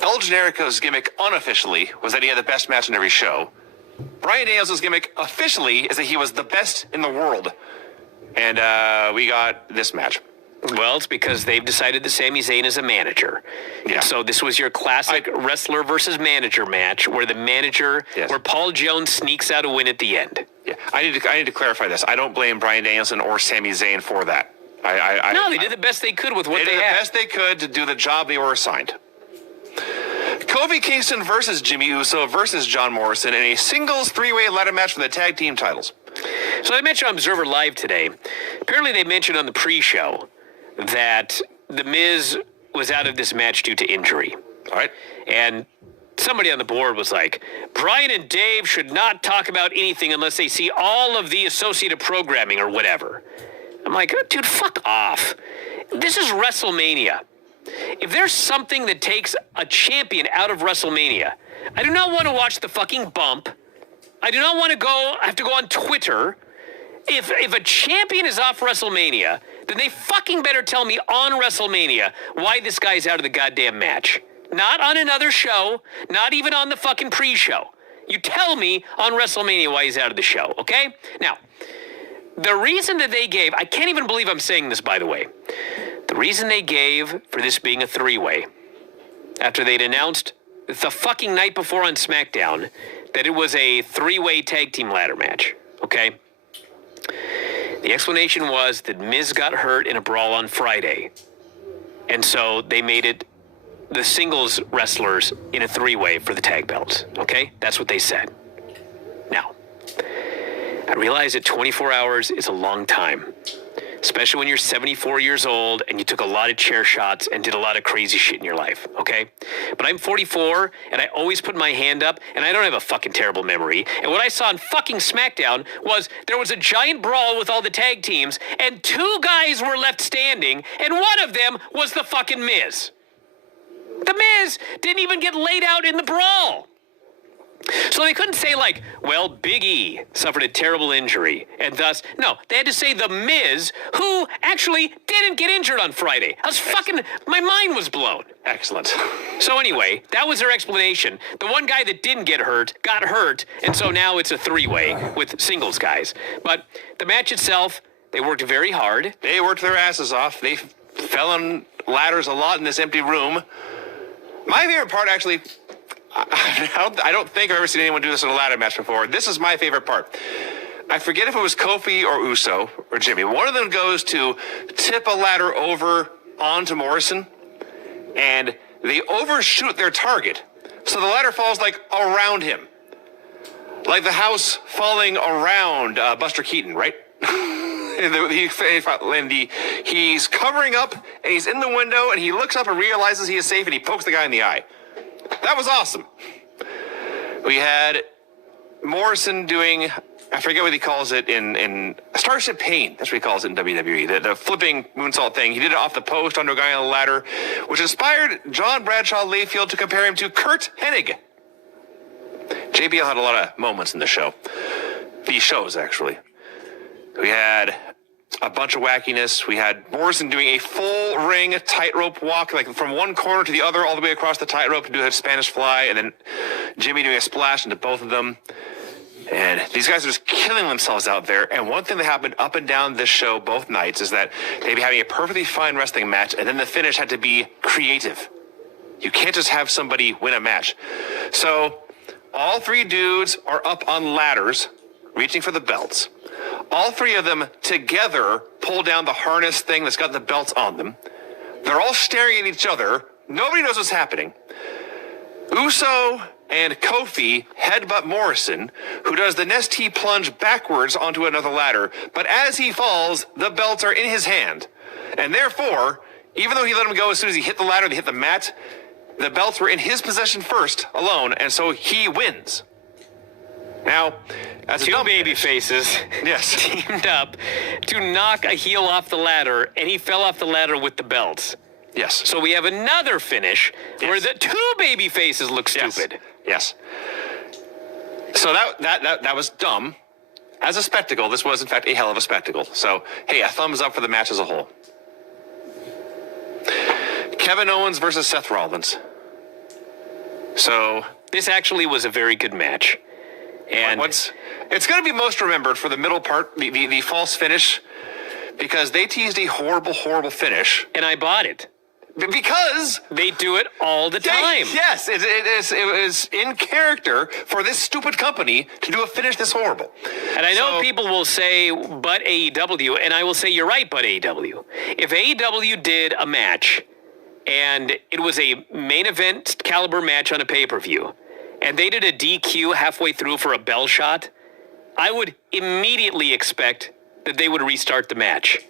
El Generico's gimmick unofficially was that he had the best match in every show. Bryan Danielson's gimmick officially is that he was the best in the world. And we got this match. Well, it's because they've decided that Sami Zayn is a manager. Yeah. And so this was your classic wrestler versus manager match where the manager, where Paul Jones sneaks out a win at the end. Yeah, I need to clarify this. I don't blame Bryan Danielson or Sami Zayn for that. They did the best they could with what they had. They did the best they could to do the job they were assigned. Kofi Kingston versus Jimmy Uso versus John Morrison in a singles 3-way ladder match for the tag team titles. So I mentioned on Observer Live today. Apparently they mentioned on the pre-show that The Miz was out of this match due to injury. All right. And somebody on the board was like, Brian and Dave should not talk about anything unless they see all of the associated programming or whatever. I'm like, dude, fuck off. This is WrestleMania. If there's something that takes a champion out of WrestleMania, I do not want to watch the fucking bump. I do not want to have to go on Twitter. If a champion is off WrestleMania, then they fucking better tell me on WrestleMania why this guy's out of the goddamn match. Not on another show, not even on the fucking pre-show. You tell me on WrestleMania why he's out of the show, okay? Now, the reason that they gave, I can't even believe I'm saying this, by the way. The reason they gave for this being a 3-way, after they'd announced the fucking night before on SmackDown that it was a 3-way tag team ladder match, okay? The explanation was that Miz got hurt in a brawl on Friday, and so they made it the singles wrestlers in a 3-way for the tag belts, okay? That's what they said. Now, I realize that 24 hours is a long time, especially when you're 74 years old and you took a lot of chair shots and did a lot of crazy shit in your life, okay? But I'm 44, and I always put my hand up, and I don't have a fucking terrible memory. And what I saw on fucking SmackDown was there was a giant brawl with all the tag teams, and 2 guys were left standing, and one of them was the fucking Miz. The Miz didn't even get laid out in the brawl. So they couldn't say like, well, Big E suffered a terrible injury, and thus, no, they had to say the Miz, who actually didn't get injured on Friday. My mind was blown. Excellent. So anyway, that was their explanation. The one guy that didn't get hurt, got hurt, and so now it's a 3-way with singles guys. But the match itself, they worked very hard. They worked their asses off. They fell on ladders a lot in this empty room. My favorite part, actually, I don't think I've ever seen anyone do this in a ladder match before. This is my favorite part. I forget if it was Kofi or Uso or Jimmy. One of them goes to tip a ladder over onto Morrison, and they overshoot their target. So the ladder falls like around him. Like the house falling around Buster Keaton, right? He's covering up, and he's in the window, and he looks up and realizes he is safe, and he pokes the guy in the eye. That was awesome. We had Morrison doing, I forget what he calls it in Starship Pain. That's what he calls it in WWE. The flipping moonsault thing. He did it off the post under a guy on the ladder, which inspired John Bradshaw Layfield to compare him to Kurt Hennig. JBL had a lot of moments in the show. These shows, actually. We had a bunch of wackiness. We had Morrison doing a full ring tightrope walk, like from one corner to the other, all the way across the tightrope to do a Spanish fly, and then Jimmy doing a splash into both of them. And these guys are just killing themselves out there. And one thing that happened up and down this show both nights is that they'd be having a perfectly fine wrestling match, and then the finish had to be creative. You can't just have somebody win a match. So all 3 dudes are up on ladders, reaching for the belts. All three of them together pull down the harness thing that's got the belts on them. They're all staring at each other. Nobody knows what's happening. Uso and Kofi headbutt Morrison, who does the Nestea plunge backwards onto another ladder, but as he falls, the belts are in his hand. And therefore, even though he let him go as soon as he hit the ladder, they hit the mat, the belts were in his possession first, alone, and so he wins. Now, as Two baby faces yes, teamed up to knock a heel off the ladder, and he fell off the ladder with the belts. yes. So we have another finish where Yes. the two baby faces look stupid. Yes. So that was dumb. As a spectacle, this was in fact a hell of a spectacle. So hey, a thumbs up for the match as a whole. Kevin Owens versus Seth Rollins. So This actually was a very good match. And it's going to be most remembered for the middle part, the false finish, because they teased a horrible, horrible finish. and I bought it. Because They do it all the time. yes, it is in character for this stupid company to do a finish this horrible. And I know So- people will say, but AEW, and I will say, you're right, but AEW. If AEW did a match and it was a main event caliber match on a pay-per-view, and they did a DQ halfway through for a bell shot, I would immediately expect that they would restart the match.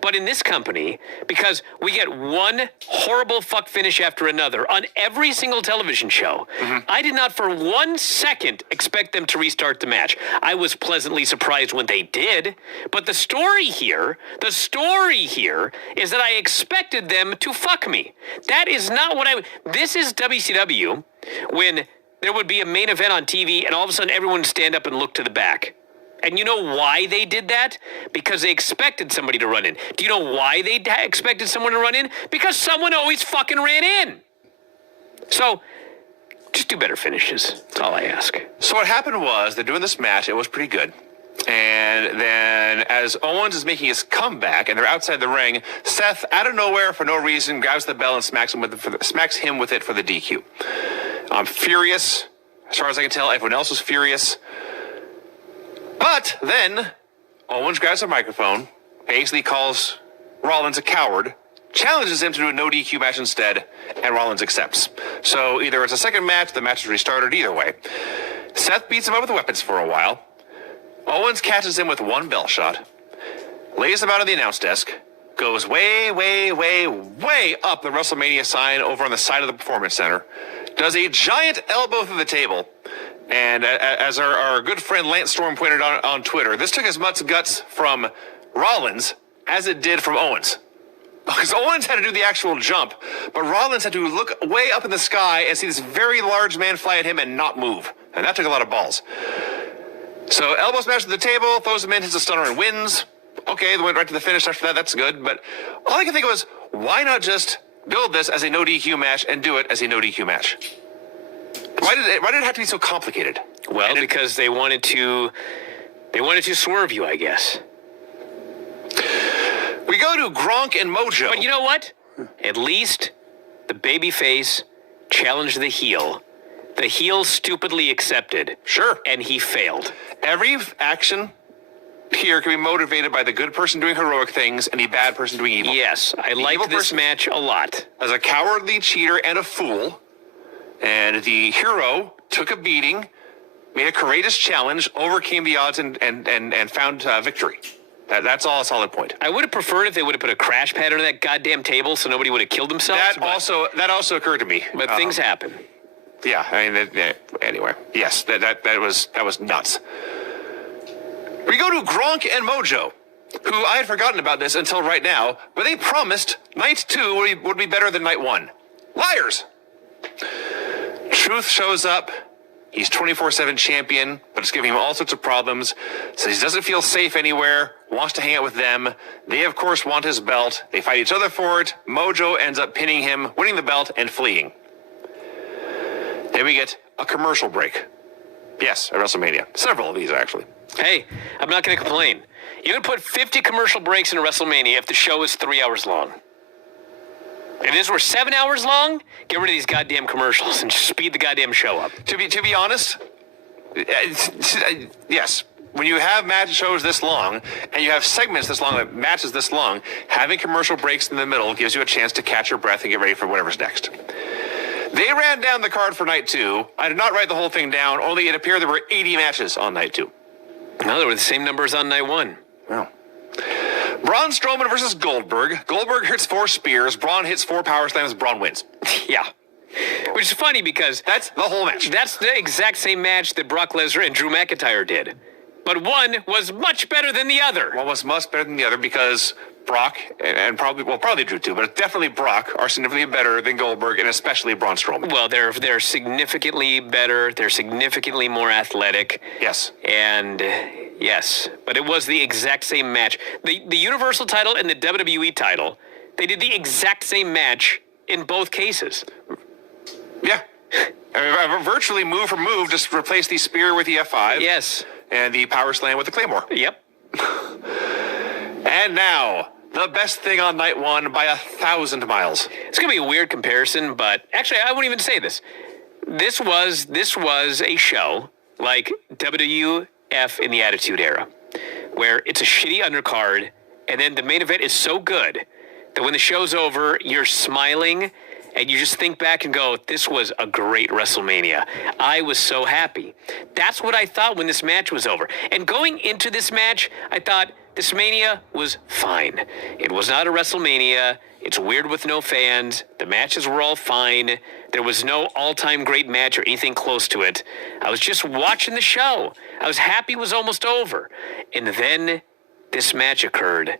But in this company, because we get one horrible fuck finish after another on every single television show, I did not for 1 second expect them to restart the match. I was pleasantly surprised when they did. But the story here is that I expected them to fuck me. That is not what this is WCW when there would be a main event on TV and all of a sudden everyone would stand up and look to the back. And you know why they did that? Because they expected somebody to run in. Do you know why they expected someone to run in? Because someone always fucking ran in. So, just do better finishes. That's all I ask. So what happened was they're doing this match. It was pretty good. And then as Owens is making his comeback and they're outside the ring, Seth, out of nowhere for no reason, grabs the bell and smacks him with it for the DQ. I'm furious. As far as I can tell, everyone else was furious. But then Owens grabs a microphone, basically calls Rollins a coward, challenges him to do a no DQ match instead, and Rollins accepts. So either it's a second match, the match is restarted, either way. Seth beats him up with weapons for a while. Owens catches him with one bell shot, lays him out on the announce desk, goes way, way, way, way up the WrestleMania sign over on the side of the Performance Center, does a giant elbow through the table, and as our good friend Lance Storm pointed out on Twitter, this took as much guts from Rollins as it did from Owens. Because Owens had to do the actual jump, but Rollins had to look way up in the sky and see this very large man fly at him and not move. And that took a lot of balls. So elbow smash to the table, throws him in, hits a stunner and wins. Okay, they went right to the finish after that. That's good. But all I can think of was, why not just build this as a no DQ match and do it as a no DQ match? Why did it have to be so complicated? Well, because they wanted to swerve you, I guess. We go to Gronk and Mojo. But you know what? At least the babyface challenged the heel. The heel stupidly accepted. Sure. And he failed. Every action here can be motivated by the good person doing heroic things and the bad person doing evil. Yes, I liked evil this person- match a lot. As a cowardly cheater and a fool, and the hero took a beating, made a courageous challenge, overcame the odds, and found victory. That's all a solid point. I would have preferred if they would have put a crash pad under that goddamn table so nobody would have killed themselves. That also occurred to me. But things happen. Yeah, I mean, anyway, yes, that was nuts. We go to Gronk and Mojo, who I had forgotten about this until right now, but they promised night 2 would be better than night 1. Liars! Truth shows up. He's 24/7 champion, but it's giving him all sorts of problems. Says he doesn't feel safe anywhere, wants to hang out with them. They, of course, want his belt. They fight each other for it. Mojo ends up pinning him, winning the belt, and fleeing. Then we get a commercial break. Yes, at WrestleMania. Several of these, actually. Hey, I'm not going to complain. You can put 50 commercial breaks in a WrestleMania if the show is 3 hours long. If this were 7 hours long, get rid of these goddamn commercials and just speed the goddamn show up. To be honest, yes, when you have match shows this long and you have segments this long, like matches this long, having commercial breaks in the middle gives you a chance to catch your breath and get ready for whatever's next. They ran down the card for night 2. I did not write the whole thing down, only it appeared there were 80 matches on night 2. No, there were the same numbers on night 1. Wow. Braun Strowman versus Goldberg. Goldberg hits 4 spears. Braun hits 4 power slams. Braun wins. Yeah. Which is funny because That's the whole match. that's the exact same match that Brock Lesnar and Drew McIntyre did. But one was much better than the other. One was much better than the other because Brock, and probably Drew too, but definitely Brock are significantly better than Goldberg and especially Braun Strowman. Well, they're significantly better. They're significantly more athletic. Yes. And yes, but it was the exact same match. The Universal title and the WWE title, they did the exact same match in both cases. Yeah. I mean, virtually move for move, just replace the spear with the F5. Yes. And the power slam with the Claymore. Yep. And now, the best thing on night 1 by 1,000 miles. It's going to be a weird comparison, but actually, I wouldn't even say this. This was a show like WWF in the Attitude Era, where it's a shitty undercard, and then the main event is so good that when the show's over, you're smiling, and you just think back and go, this was a great WrestleMania. I was so happy. That's what I thought when this match was over. And going into this match, I thought this Mania was fine. It was not a WrestleMania. It's weird with no fans. The matches were all fine. There was no all-time great match or anything close to it. I was just watching the show. I was happy it was almost over. And then this match occurred.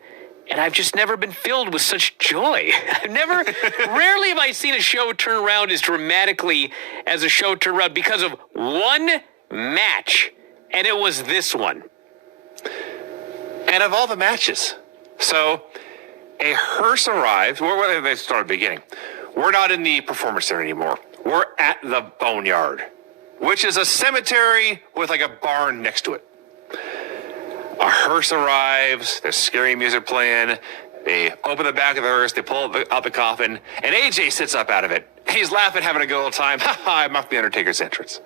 And I've just never been filled with such joy. Rarely have I seen a show turn around as dramatically as a show turned around because of one match. And it was this one. And of all the matches. So, a hearse arrived. Let's start at the beginning. We're not in the performance center anymore. We're at the Boneyard, which is a cemetery with like a barn next to it. A hearse arrives, there's scary music playing, they open the back of the hearse, they pull out the coffin, and AJ sits up out of it. He's laughing, having a good old time. Ha ha, I mocked the Undertaker's entrance.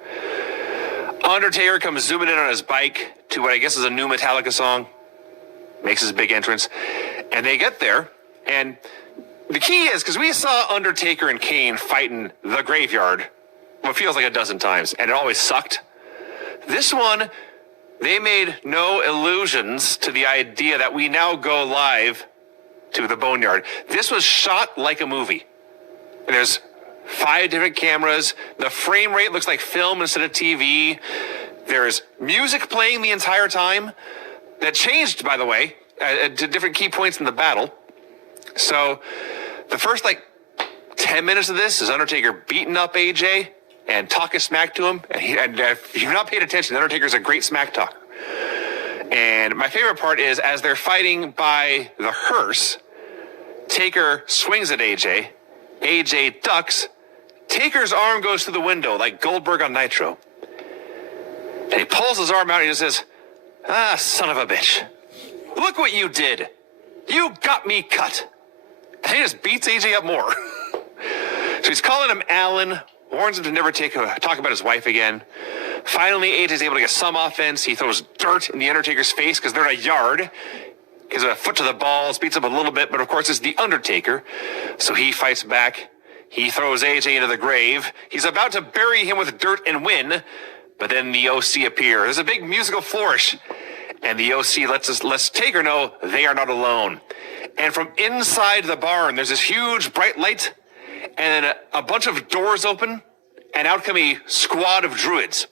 Undertaker comes zooming in on his bike to what I guess is a new Metallica song, makes his big entrance, and they get there, and the key is, because we saw Undertaker and Kane fight in the graveyard, what feels like a dozen times, and it always sucked. This one, they made no allusions to the idea that we now go live to the Boneyard. This was shot like a movie. And there's 5 different cameras. The frame rate looks like film instead of TV. There's music playing the entire time. That changed, by the way, to different key points in the battle. So the first, 10 minutes of this is Undertaker beating up AJ and talking smack to him. And if you've not paid attention, the Undertaker's a great smack talker. And my favorite part is, as they're fighting by the hearse, Taker swings at AJ. AJ ducks. Taker's arm goes through the window like Goldberg on Nitro. And he pulls his arm out and he just says, "Ah, son of a bitch. Look what you did. You got me cut." And he just beats AJ up more. So he's calling him Alan, warns him to never talk about his wife again. Finally, AJ's able to get some offense. He throws dirt in the Undertaker's face because they're in a yard. Gives a foot to the balls, beats up a little bit, but of course it's the Undertaker. So he fights back. He throws AJ into the grave. He's about to bury him with dirt and win, but then the OC appear. There's a big musical flourish, and the OC lets Taker know they are not alone. And from inside the barn, there's this huge bright light, and then a bunch of doors open, and out come a squad of druids.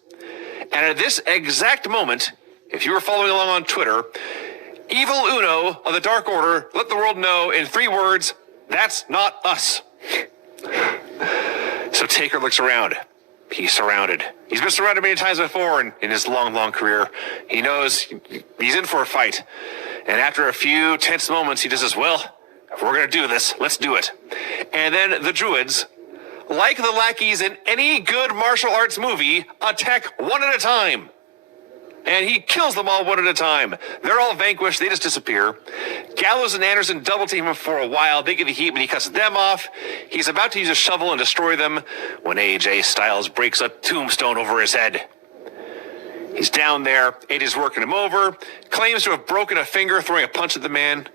And at this exact moment, if you were following along on Twitter, Evil Uno of the Dark Order let the world know in 3 words, "That's not us." So Taker looks around. He's surrounded. He's been surrounded many times before in his long, long career. He knows he's in for a fight. And after a few tense moments, he just says, well, if we're going to do this, let's do it. And then the druids, like the lackeys in any good martial arts movie, attack one at a time. And he kills them all one at a time. They're all vanquished. They just disappear. Gallows and Anderson double team him for a while. They get the heat, but he cuts them off. He's about to use a shovel and destroy them when AJ Styles breaks a tombstone over his head. He's down there. AJ's working him over. Claims to have broken a finger throwing a punch at the man.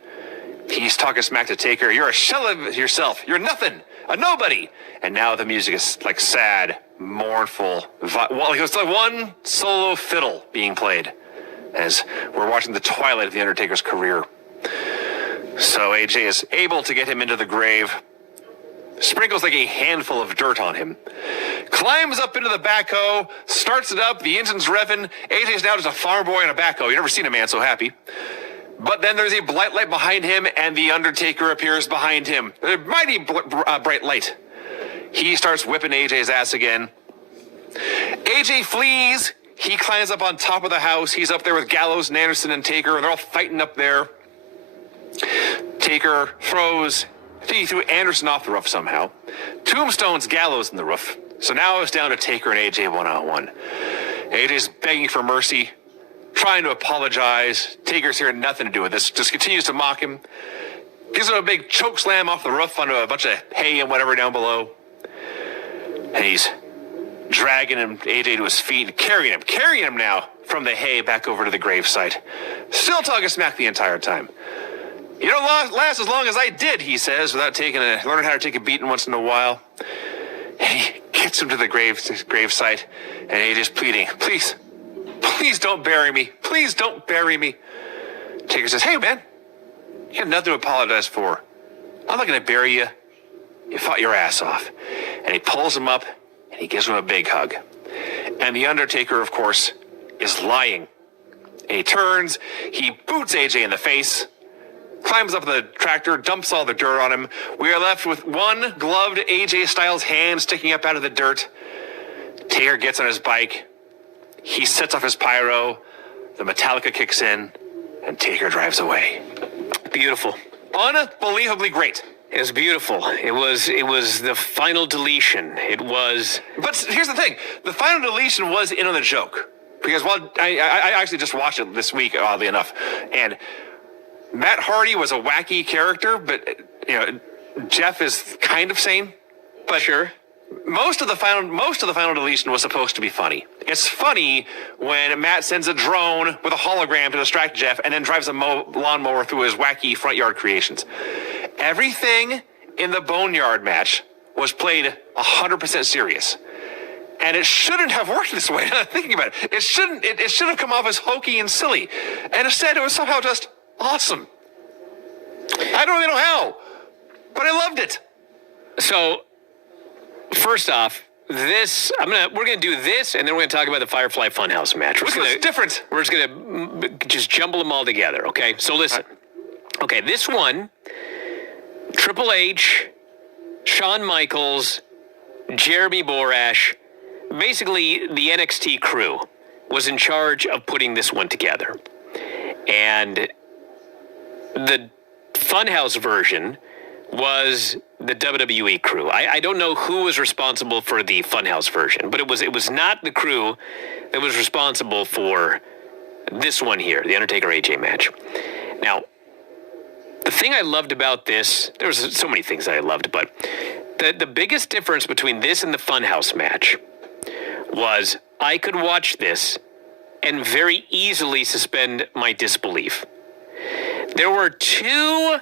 He's talking smack to Taker. You're a shell of yourself. You're nothing. A nobody. And now the music is like sad, mournful. Well, it's like one solo fiddle being played as we're watching the twilight of The Undertaker's career. So AJ is able to get him into the grave. Sprinkles like a handful of dirt on him. Climbs up into the backhoe, starts it up, the engine's revving. AJ's now just a farm boy in a backhoe. You've never seen a man so happy. But then there's a bright light behind him, and the Undertaker appears behind him. A mighty bright light. He starts whipping AJ's ass again. AJ flees. He climbs up on top of the house. He's up there with Gallows and Anderson and Taker, and they're all fighting up there. Taker throws... I think he threw Anderson off the roof somehow. Tombstone's Gallows in the roof. So now it's down to Taker and AJ one-on-one. AJ's begging for mercy, trying to apologize. Taker's here, nothing to do with this. Just continues to mock him. Gives him a big choke slam off the roof onto a bunch of hay and whatever down below. And he's dragging him, AJ, to his feet, carrying him now from the hay back over to the gravesite. Still talking smack the entire time. You don't last as long as I did, he says, without learning how to take a beating once in a while. And he gets him to the gravesite, and AJ's pleading, please don't bury me. Please don't bury me. Taker says, hey, man, you have nothing to apologize for. I'm not going to bury you. You fought your ass off. And he pulls him up, and he gives him a big hug. And the Undertaker, of course, is lying. And he turns, he boots AJ in the face, climbs up the tractor, dumps all the dirt on him. We are left with one gloved AJ Styles hand sticking up out of the dirt. Taker gets on his bike. He sets off his pyro. The Metallica kicks in, and Taker drives away. Beautiful. Unbelievably great. It was beautiful. It was the final deletion. It was... But here's the thing. The final deletion was in on the joke. Because I actually just watched it this week, oddly enough. And Matt Hardy was a wacky character, but Jeff is kind of sane. But sure, most of the final deletion was supposed to be funny. It's funny when Matt sends a drone with a hologram to distract Jeff, and then drives a lawnmower through his wacky front yard creations. Everything in the Boneyard match was played 100% serious. And it shouldn't have worked this way. Thinking about it, it should have come off as hokey and silly. And instead, it was somehow just awesome. I don't really know how, but I loved it. So, first off, we're gonna do this, and then we're gonna talk about the Firefly Funhouse match. Which was different. We're just gonna just jumble them all together. Okay. So listen. Okay, this one, Triple H, Shawn Michaels, Jeremy Borash, basically the NXT crew was in charge of putting this one together. And the Funhouse version was the WWE crew. I don't know who was responsible for the Funhouse version, but it was not the crew that was responsible for this one here, the Undertaker AJ match. Now, the thing I loved about this, there was so many things that I loved, but the biggest difference between this and the Funhouse match was I could watch this and very easily suspend my disbelief. There were two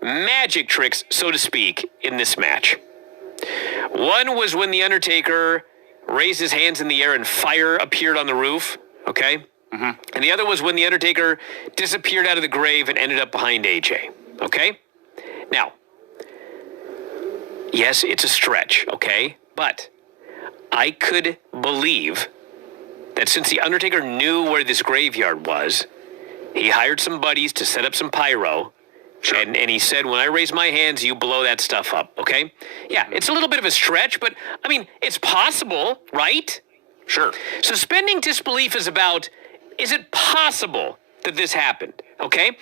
magic tricks, so to speak, in this match. One was when The Undertaker raised his hands in the air and fire appeared on the roof, okay? Mm-hmm. And the other was when The Undertaker disappeared out of the grave and ended up behind AJ, okay? Now, yes, it's a stretch, okay? But I could believe that since The Undertaker knew where this graveyard was, he hired some buddies to set up some pyro. Sure. And he said, when I raise my hands, you blow that stuff up, okay? Yeah, it's a little bit of a stretch, but, I mean, it's possible, right? Sure. Suspending disbelief is about, is it possible that this happened, okay?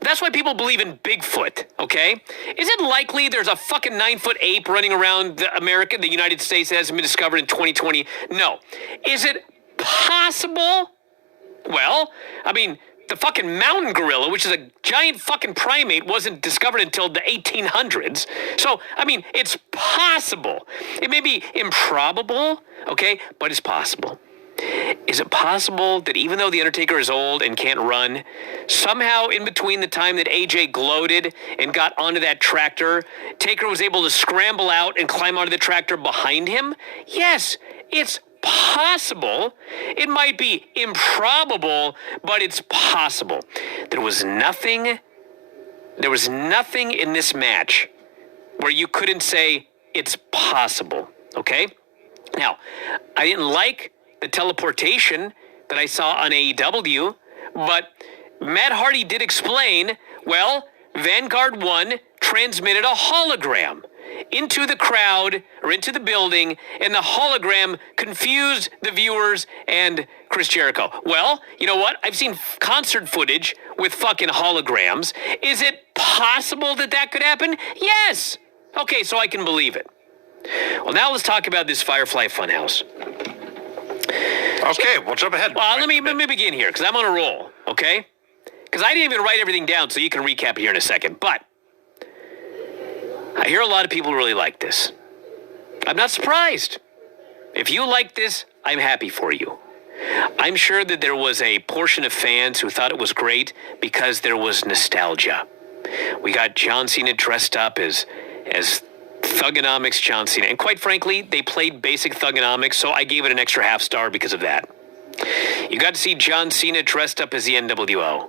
That's why people believe in Bigfoot, okay? Is it likely there's a fucking 9-foot ape running around the United States that hasn't been discovered in 2020? No. Is it possible? Well, I mean, the fucking mountain gorilla, which is a giant fucking primate, wasn't discovered until the 1800s. So, I mean, it's possible. It may be improbable, okay, but it's possible. Is it possible that even though The Undertaker is old and can't run, somehow in between the time that AJ gloated and got onto that tractor, Taker was able to scramble out and climb onto the tractor behind him? Yes, it's possible. It might be improbable, but it's possible. There was nothing in this match where you couldn't say it's possible, okay? Now, I didn't like the teleportation that I saw on AEW, but Matt Hardy did explain, well, Vanguard 1 transmitted a hologram into the crowd or into the building, and the hologram confused the viewers and Chris Jericho. Well, you know what? I've seen concert footage with fucking holograms. Is it possible that that could happen? Yes. Okay, so I can believe it. Well, now let's talk about this Firefly Funhouse. Okay, we'll jump ahead. Well, let me begin here, because I'm on a roll, okay? Because I didn't even write everything down, so you can recap it here in a second. But I hear a lot of people really like this. I'm not surprised. If you like this, I'm happy for you. I'm sure that there was a portion of fans who thought it was great because there was nostalgia. We got John Cena dressed up as Thugonomics John Cena. And quite frankly, they played basic Thugonomics, so I gave it an extra half star because of that. You got to see John Cena dressed up as the NWO.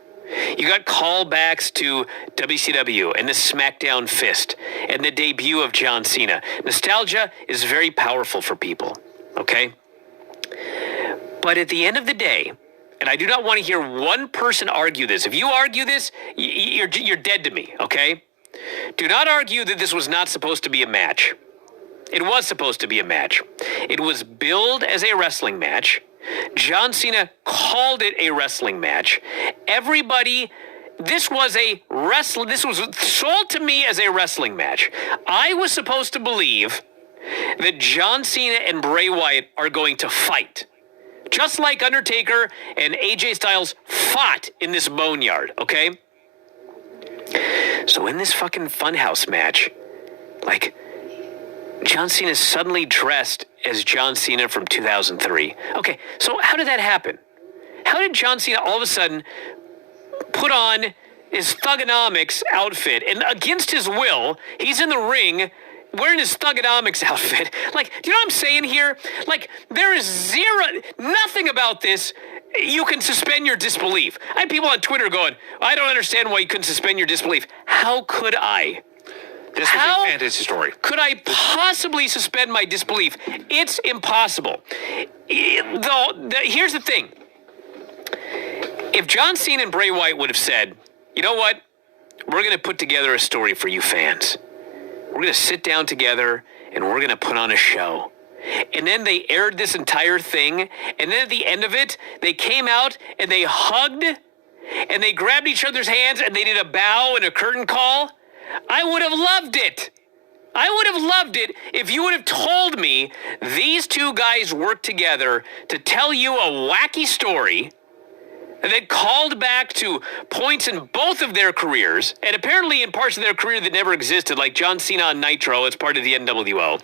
You got callbacks to WCW and the SmackDown Fist and the debut of John Cena. Nostalgia is very powerful for people, okay? But at the end of the day, and I do not want to hear one person argue this. If you argue this, you're dead to me, okay? Do not argue that this was not supposed to be a match. It was supposed to be a match. It was billed as a wrestling match. John Cena called it a wrestling match. This was sold to me as a wrestling match. I was supposed to believe that John Cena and Bray Wyatt are going to fight. Just like Undertaker and AJ Styles fought in this boneyard, okay? So in this fucking Funhouse match, like, John Cena suddenly dressed as John Cena from 2003. Okay, so how did that happen? How did John Cena all of a sudden put on his Thugonomics outfit, and against his will, he's in the ring wearing his Thugonomics outfit? Like, do you know what I'm saying here? Like, there is nothing about this. You can suspend your disbelief. I had people on Twitter going, I don't understand why you couldn't suspend your disbelief. How could I? This is a fantasy story. Could I possibly suspend my disbelief? It's impossible. Here's the thing. If John Cena and Bray Wyatt would have said, you know what? We're going to put together a story for you fans. We're going to sit down together and we're going to put on a show. And then they aired this entire thing. And then at the end of it, they came out and they hugged and they grabbed each other's hands and they did a bow and a curtain call. I would have loved it. I would have loved it if you would have told me these two guys worked together to tell you a wacky story that called back to points in both of their careers, and apparently in parts of their career that never existed, like John Cena on Nitro as part of the NWO.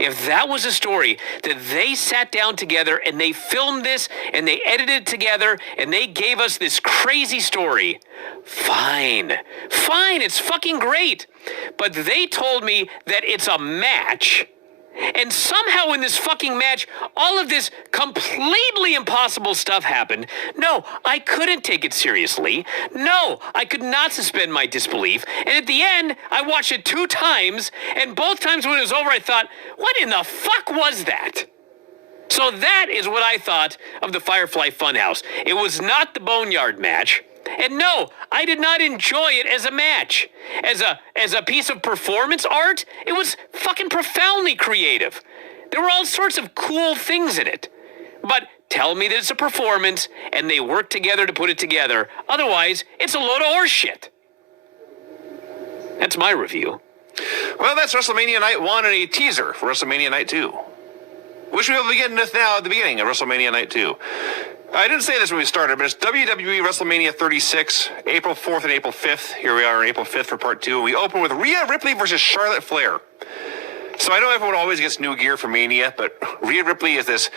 If that was a story that they sat down together and they filmed this and they edited it together and they gave us this crazy story, fine, it's fucking great. But they told me that it's a match. And somehow in this fucking match, all of this completely impossible stuff happened. No, I couldn't take it seriously. No, I could not suspend my disbelief. And at the end, I watched it 2 times, and both times when it was over, I thought, what in the fuck was that? So that is what I thought of the Firefly Funhouse. It was not the Boneyard match. And no, I did not enjoy it as a match. As a piece of performance art, it was fucking profoundly creative. There were all sorts of cool things in it. But tell me that it's a performance and they work together to put it together. Otherwise, it's a load of horse shit. That's my review. Well, that's WrestleMania Night 1 and a teaser for WrestleMania Night 2. Which we'll begin with now at the beginning of WrestleMania Night 2. I didn't say this when we started, but it's WWE WrestleMania 36, April 4th and April 5th. Here we are on April 5th for part 2. We open with Rhea Ripley versus Charlotte Flair. So I know everyone always gets new gear for Mania, but Rhea Ripley is this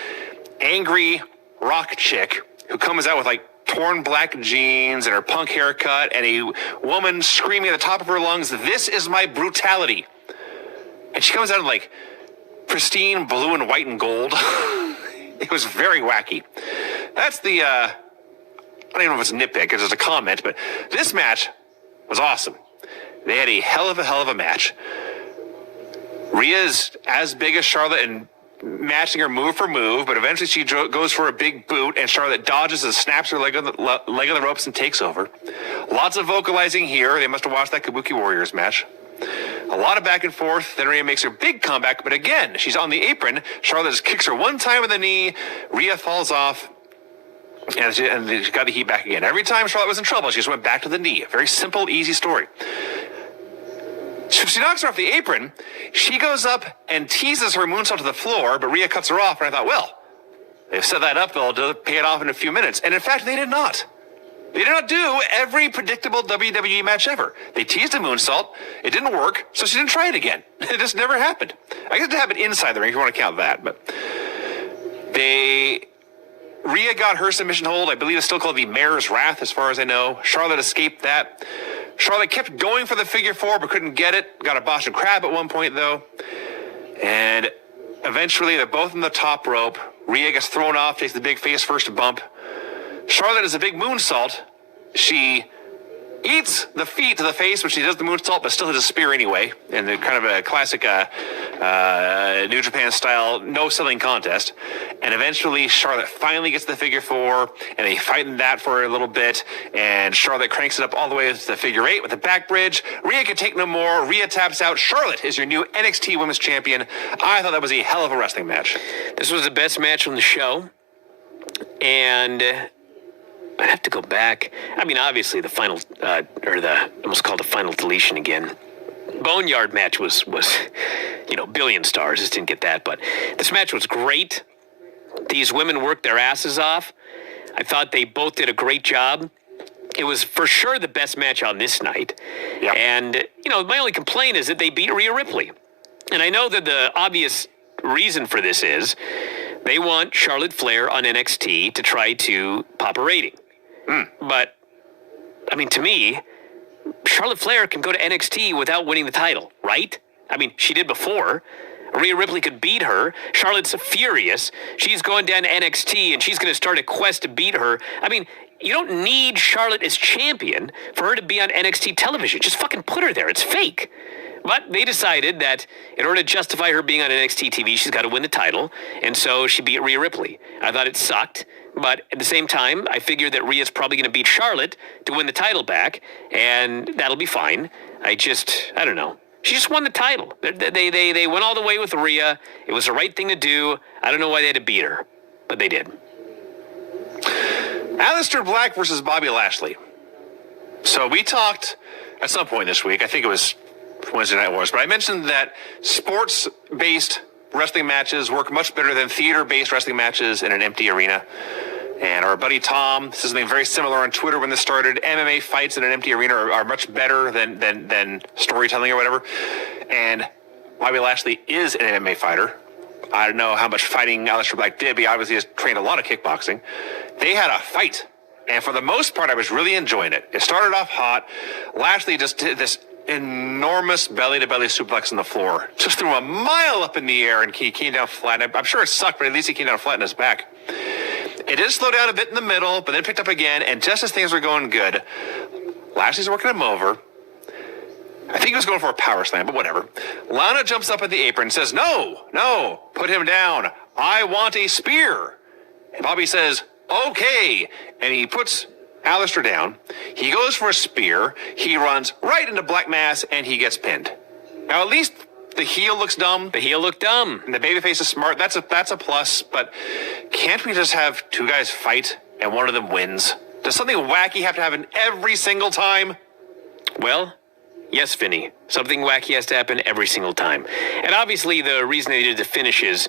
angry rock chick who comes out with like torn black jeans and her punk haircut and a woman screaming at the top of her lungs, "This is my brutality." And she comes out in like pristine blue and white and gold. It was very wacky. That's the, I don't even know if it's a nitpick, it's just a comment, but this match was awesome. They had a hell of a match. Rhea's as big as Charlotte and matching her move for move, but eventually she goes for a big boot, and Charlotte dodges and snaps her leg of the ropes and takes over. Lots of vocalizing here. They must have watched that Kabuki Warriors match. A lot of back and forth. Then Rhea makes her big comeback, but again, she's on the apron. Charlotte just kicks her one time with the knee. Rhea falls off, and she got the heat back again. Every time Charlotte was in trouble, she just went back to the knee. Very simple, easy story. So she knocks her off the apron. She goes up and teases her moonsault to the floor, but Rhea cuts her off, and I thought, well, they've set that up, they'll pay it off in a few minutes. And in fact, they did not. They did not do every predictable WWE match ever. They teased a moonsault. It didn't work, so she didn't try it again. It just never happened. I guess it happened inside the ring if you want to count that. But Rhea got her submission hold. I believe it's still called the Mayor's Wrath, as far as I know. Charlotte escaped that. Charlotte kept going for the figure four, but couldn't get it. Got a Boston Crab at one point, though. And eventually, they're both on the top rope. Rhea gets thrown off, takes the big face first bump. Charlotte is a big moonsault. She eats the feet to the face when she does the moonsault, but still hits a spear anyway. And kind of a classic New Japan style no-selling contest. And eventually Charlotte finally gets the figure four, and they fight in that for a little bit. And Charlotte cranks it up all the way to the figure eight with the back bridge. Rhea can take no more. Rhea taps out. Charlotte is your new NXT Women's Champion. I thought that was a hell of a wrestling match. This was the best match on the show. And I'd have to go back. I mean, obviously the final, almost called the final deletion again. Boneyard match was, billion stars. Just didn't get that. But this match was great. These women worked their asses off. I thought they both did a great job. It was for sure the best match on this night. Yep. And, my only complaint is that they beat Rhea Ripley. And I know that the obvious reason for this is they want Charlotte Flair on NXT to try to pop a rating. But, to me, Charlotte Flair can go to NXT without winning the title, right? She did before. Rhea Ripley could beat her. Charlotte's furious. She's going down to NXT, and she's going to start a quest to beat her. You don't need Charlotte as champion for her to be on NXT television. Just fucking put her there. It's fake. But they decided that in order to justify her being on NXT TV, she's got to win the title. And so she beat Rhea Ripley. I thought it sucked. But at the same time, I figured that Rhea's probably going to beat Charlotte to win the title back. And that'll be fine. I don't know. She just won the title. They went all the way with Rhea. It was the right thing to do. I don't know why they had to beat her. But they did. Aleister Black versus Bobby Lashley. So we talked at some point this week. I think it was Wednesday Night Wars, but I mentioned that sports-based wrestling matches work much better than theater-based wrestling matches in an empty arena. And our buddy Tom says something very similar on Twitter when this started. MMA fights in an empty arena are much better than storytelling or whatever. And Bobby Lashley is an MMA fighter. I don't know how much fighting Aleister Black did, but he obviously has trained a lot of kickboxing. They had a fight, and for the most part, I was really enjoying it. It started off hot. Lashley just did this enormous belly-to-belly suplex on the floor. Just threw a mile up in the air, and he came down flat. I'm sure it sucked, but at least he came down flat in his back. It did slow down a bit in the middle, but then picked up again, and just as things were going good, Lashley's working him over. I think he was going for a power slam, but whatever. Lana jumps up at the apron and says, no, put him down. I want a spear. And Bobby says, okay. And he puts Aleister down. He goes for a spear. He runs right into Black Mass, and he gets pinned. Now, at least the heel looks dumb. The heel looked dumb. And the babyface is smart. That's a plus. But can't we just have two guys fight and one of them wins? Does something wacky have to happen every single time? Well, yes, Vinny. Something wacky has to happen every single time. And obviously the reason they did the finish is,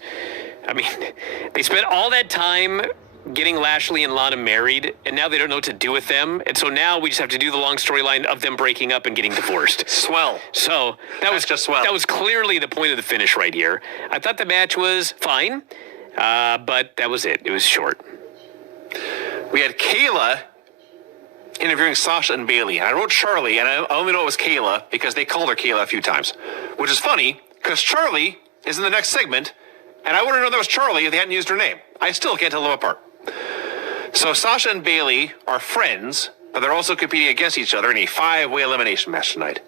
they spent all that time getting Lashley and Lana married, and now they don't know what to do with them. And so now we just have to do the long storyline of them breaking up and getting divorced. Swell. So That's just swell. That was clearly the point of the finish right here. I thought the match was fine, but that was it. It was short. we had Kayla interviewing Sasha and Bailey. And I wrote Charlie, and I only know it was Kayla because they called her Kayla a few times, which is funny because Charlie is in the next segment, and I wouldn't know that was Charlie if they hadn't used her name. I still can't tell them apart. So Sasha and Bailey are friends, but they're also competing against each other in a 5-way elimination match tonight.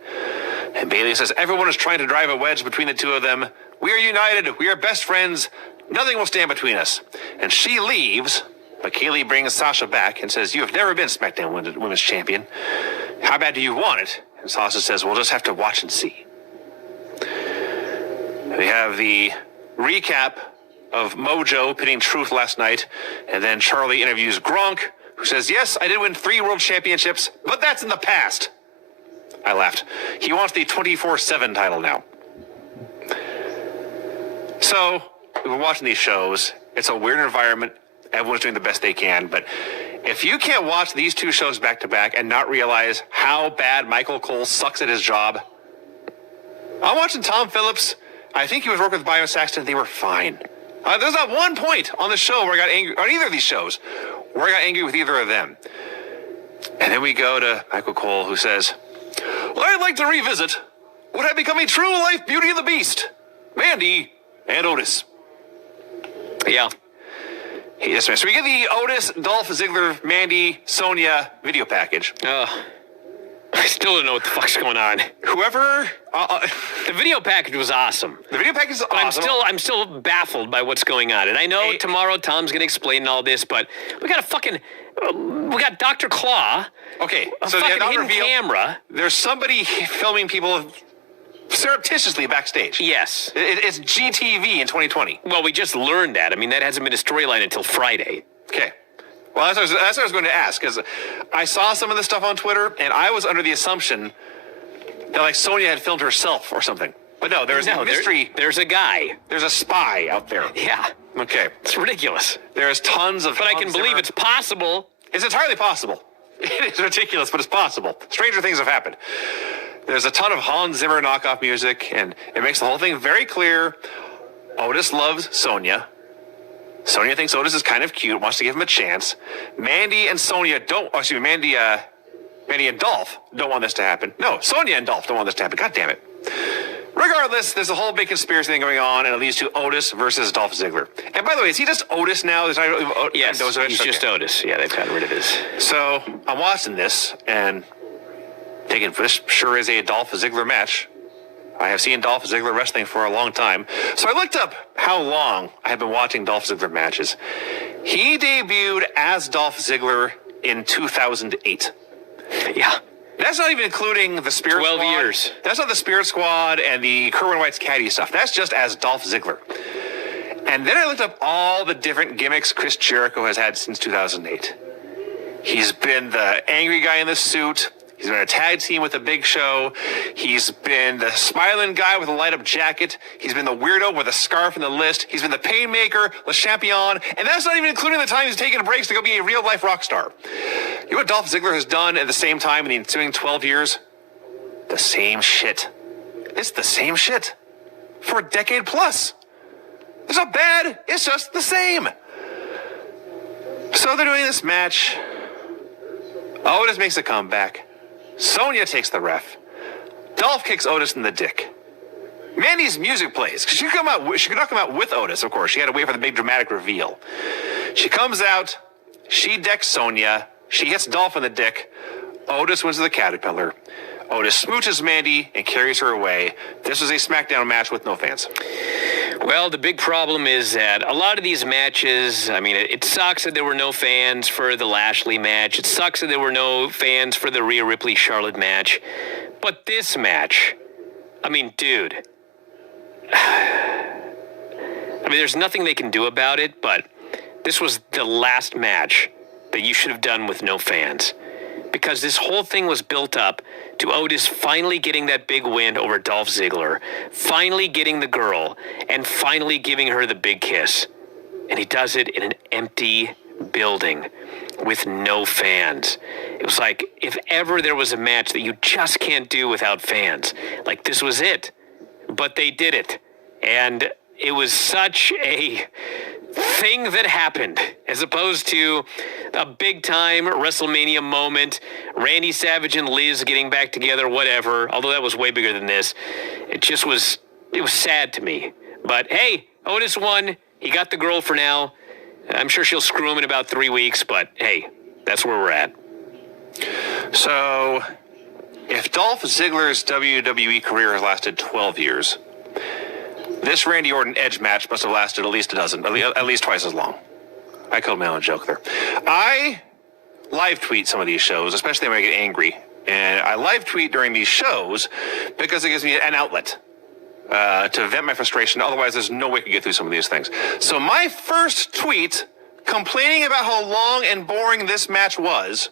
And Bailey says, everyone is trying to drive a wedge between the two of them. We are united. We are best friends. Nothing will stand between us. And she leaves, but Kaylee brings Sasha back and says, you have never been SmackDown Women's Champion. How bad do you want it? And Sasha says, we'll just have to watch and see. We have the recap of Mojo pitting Truth last night, and then Charlie interviews Gronk, who says, yes, I did win 3 world championships, but that's in the past. I laughed. He wants the 24/7 title now. So, we've been watching these shows. It's a weird environment. Everyone's doing the best they can, but if you can't watch these 2 shows back to back and not realize how bad Michael Cole sucks at his job, I'm watching Tom Phillips. I think he was working with Byron Saxton. They were fine. There's not one point on the show where I got angry, on either of these shows, where I got angry with either of them. And then we go to Michael Cole, who says, well, I'd like to revisit what had become a true life Beauty and the Beast, Mandy and Otis. Yeah. Yes, so we get the Otis, Dolph Ziggler, Mandy, Sonya video package. I still don't know what the fuck's going on. Whoever... the video package was awesome. The video package is awesome. I'm still baffled by what's going on. And I know tomorrow Tom's going to explain all this, but we got a fucking... we got Dr. Claw. Okay. A so fucking hidden camera. There's somebody filming people surreptitiously backstage. Yes. It's GTV in 2020. Well, we just learned that. I mean, that hasn't been a storyline until Friday. Okay. Well, that's what I was going to ask, because I saw some of this stuff on Twitter, and I was under the assumption that, like, Sonya had filmed herself or something. But no, there's a mystery. There's a guy. There's a spy out there. Yeah. Okay. It's ridiculous. There's tons of... But I can believe it's possible. It's entirely possible. It is ridiculous, but it's possible. Stranger things have happened. There's a ton of Hans Zimmer knockoff music, and it makes the whole thing very clear. Otis loves Sonya. Sonya thinks Otis is kind of cute, wants to give him a chance. Mandy and Sonya don't... Oh, excuse me, Mandy and Dolph don't want this to happen. No, Sonya and Dolph don't want this to happen. God damn it. Regardless, there's a whole big conspiracy thing going on, and it leads to Otis versus Dolph Ziggler. And by the way, is he just Otis now? Yes, he's just Otis. Yeah, they've gotten rid of his. So, I'm watching this, and thinking, this sure is a Dolph Ziggler match. I have seen Dolph Ziggler wrestling for a long time. So I looked up how long I have been watching Dolph Ziggler matches. He debuted as Dolph Ziggler in 2008. Yeah. That's not even including the Spirit 12 Squad. years. That's not the Spirit Squad and the Kerwin White's caddy stuff. That's just as Dolph Ziggler. And then I looked up all the different gimmicks Chris Jericho has had since 2008. He's been the angry guy in the suit. He's been a tag team with a Big Show. He's been the smiling guy with a light-up jacket. He's been the weirdo with a scarf and the list. He's been the Painmaker, Le Champion, and that's not even including the time he's taking breaks to go be a real-life rock star. You know what Dolph Ziggler has done at the same time in the ensuing 12 years? The same shit. It's the same shit. For a decade plus. It's not bad. It's just the same. So they're doing this match. Otis makes a comeback. Sonya takes the ref. Dolph kicks Otis in the dick. Mandy's music plays. She could not come out with Otis, of course. She had to wait for the big dramatic reveal. She comes out. She decks Sonya. She hits Dolph in the dick. Otis wins the Caterpillar. Otis smooches Mandy and carries her away. This was a SmackDown match with no fans. Well, the big problem is that a lot of these matches, I mean, it sucks that there were no fans for the Lashley match. It sucks that there were no fans for the Rhea Ripley-Charlotte match. But this match, I mean, dude. I mean, there's nothing they can do about it, but this was the last match that you should have done with no fans. Because this whole thing was built up to Otis finally getting that big win over Dolph Ziggler, finally getting the girl, and finally giving her the big kiss. And he does it in an empty building with no fans. It was like, if ever there was a match that you just can't do without fans, like this was it. But they did it. And it was such a thing that happened, as opposed to a big-time WrestleMania moment, Randy Savage and Liz getting back together, whatever, although that was way bigger than this. It was sad to me. But hey, Otis won. He got the girl for now. I'm sure she'll screw him in about 3 weeks, but hey, that's where we're at. So, if Dolph Ziggler's WWE career has lasted 12 years, this Randy Orton-Edge match must have lasted at least a dozen, at least twice as long. I called my own joke there. I live tweet some of these shows, especially when I get angry. And I live tweet during these shows because it gives me an outlet to vent my frustration. Otherwise, there's no way I could get through some of these things. So my first tweet complaining about how long and boring this match was,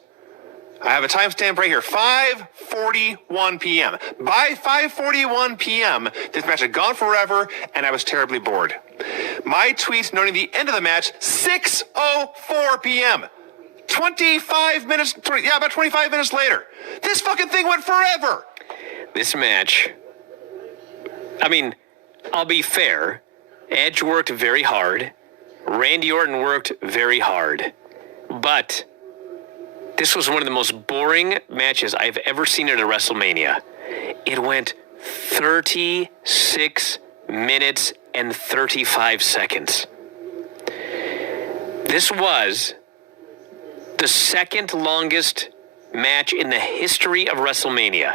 I have a timestamp right here, 5:41 p.m. By 5:41 p.m., this match had gone forever, and I was terribly bored. My tweet noting the end of the match, 6:04 p.m. 25 minutes, about 25 minutes later. This fucking thing went forever. This match, I mean, I'll be fair. Edge worked very hard. Randy Orton worked very hard. But this was one of the most boring matches I've ever seen at a WrestleMania. It went 36 minutes and 35 seconds. This was the second longest match in the history of WrestleMania,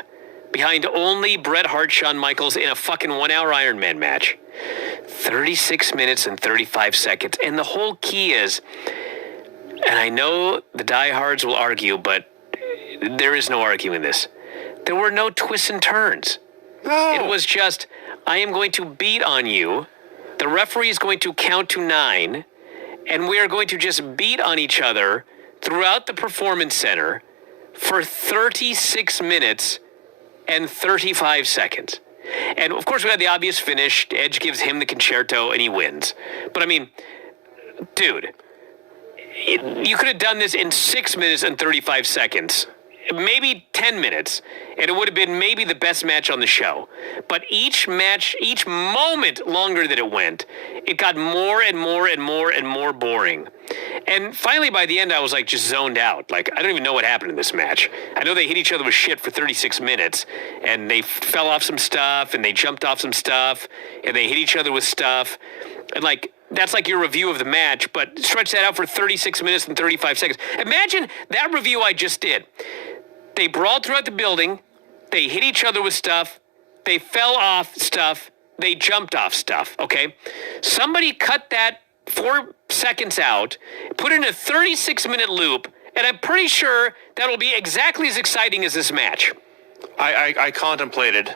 behind only Bret Hart, Shawn Michaels in a fucking 1 hour Iron Man match. 36 minutes and 35 seconds. And the whole key is, and I know the diehards will argue, but there is no arguing this. There were no twists and turns. No. It was just, I am going to beat on you. The referee is going to count to 9, and we are going to just beat on each other throughout the Performance Center for 36 minutes and 35 seconds. And of course, we had the obvious finish. Edge gives him the concerto, and he wins. But I mean, dude, you could have done this in 6 minutes and 35 seconds, maybe 10 minutes, and it would have been maybe the best match on the show. But each match, each moment longer that it went, it got more and more and more and more boring. And finally, by the end, I was like just zoned out. Like, I don't even know what happened in this match. I know they hit each other with shit for 36 minutes, and they fell off some stuff, and they jumped off some stuff, and they hit each other with stuff. And like, that's like your review of the match, but stretch that out for 36 minutes and 35 seconds. Imagine that review I just did. They brawled throughout the building. They hit each other with stuff. They fell off stuff. They jumped off stuff, okay? Somebody cut that 4 seconds out, put in a 36-minute loop, and I'm pretty sure that'll be exactly as exciting as this match. I contemplated,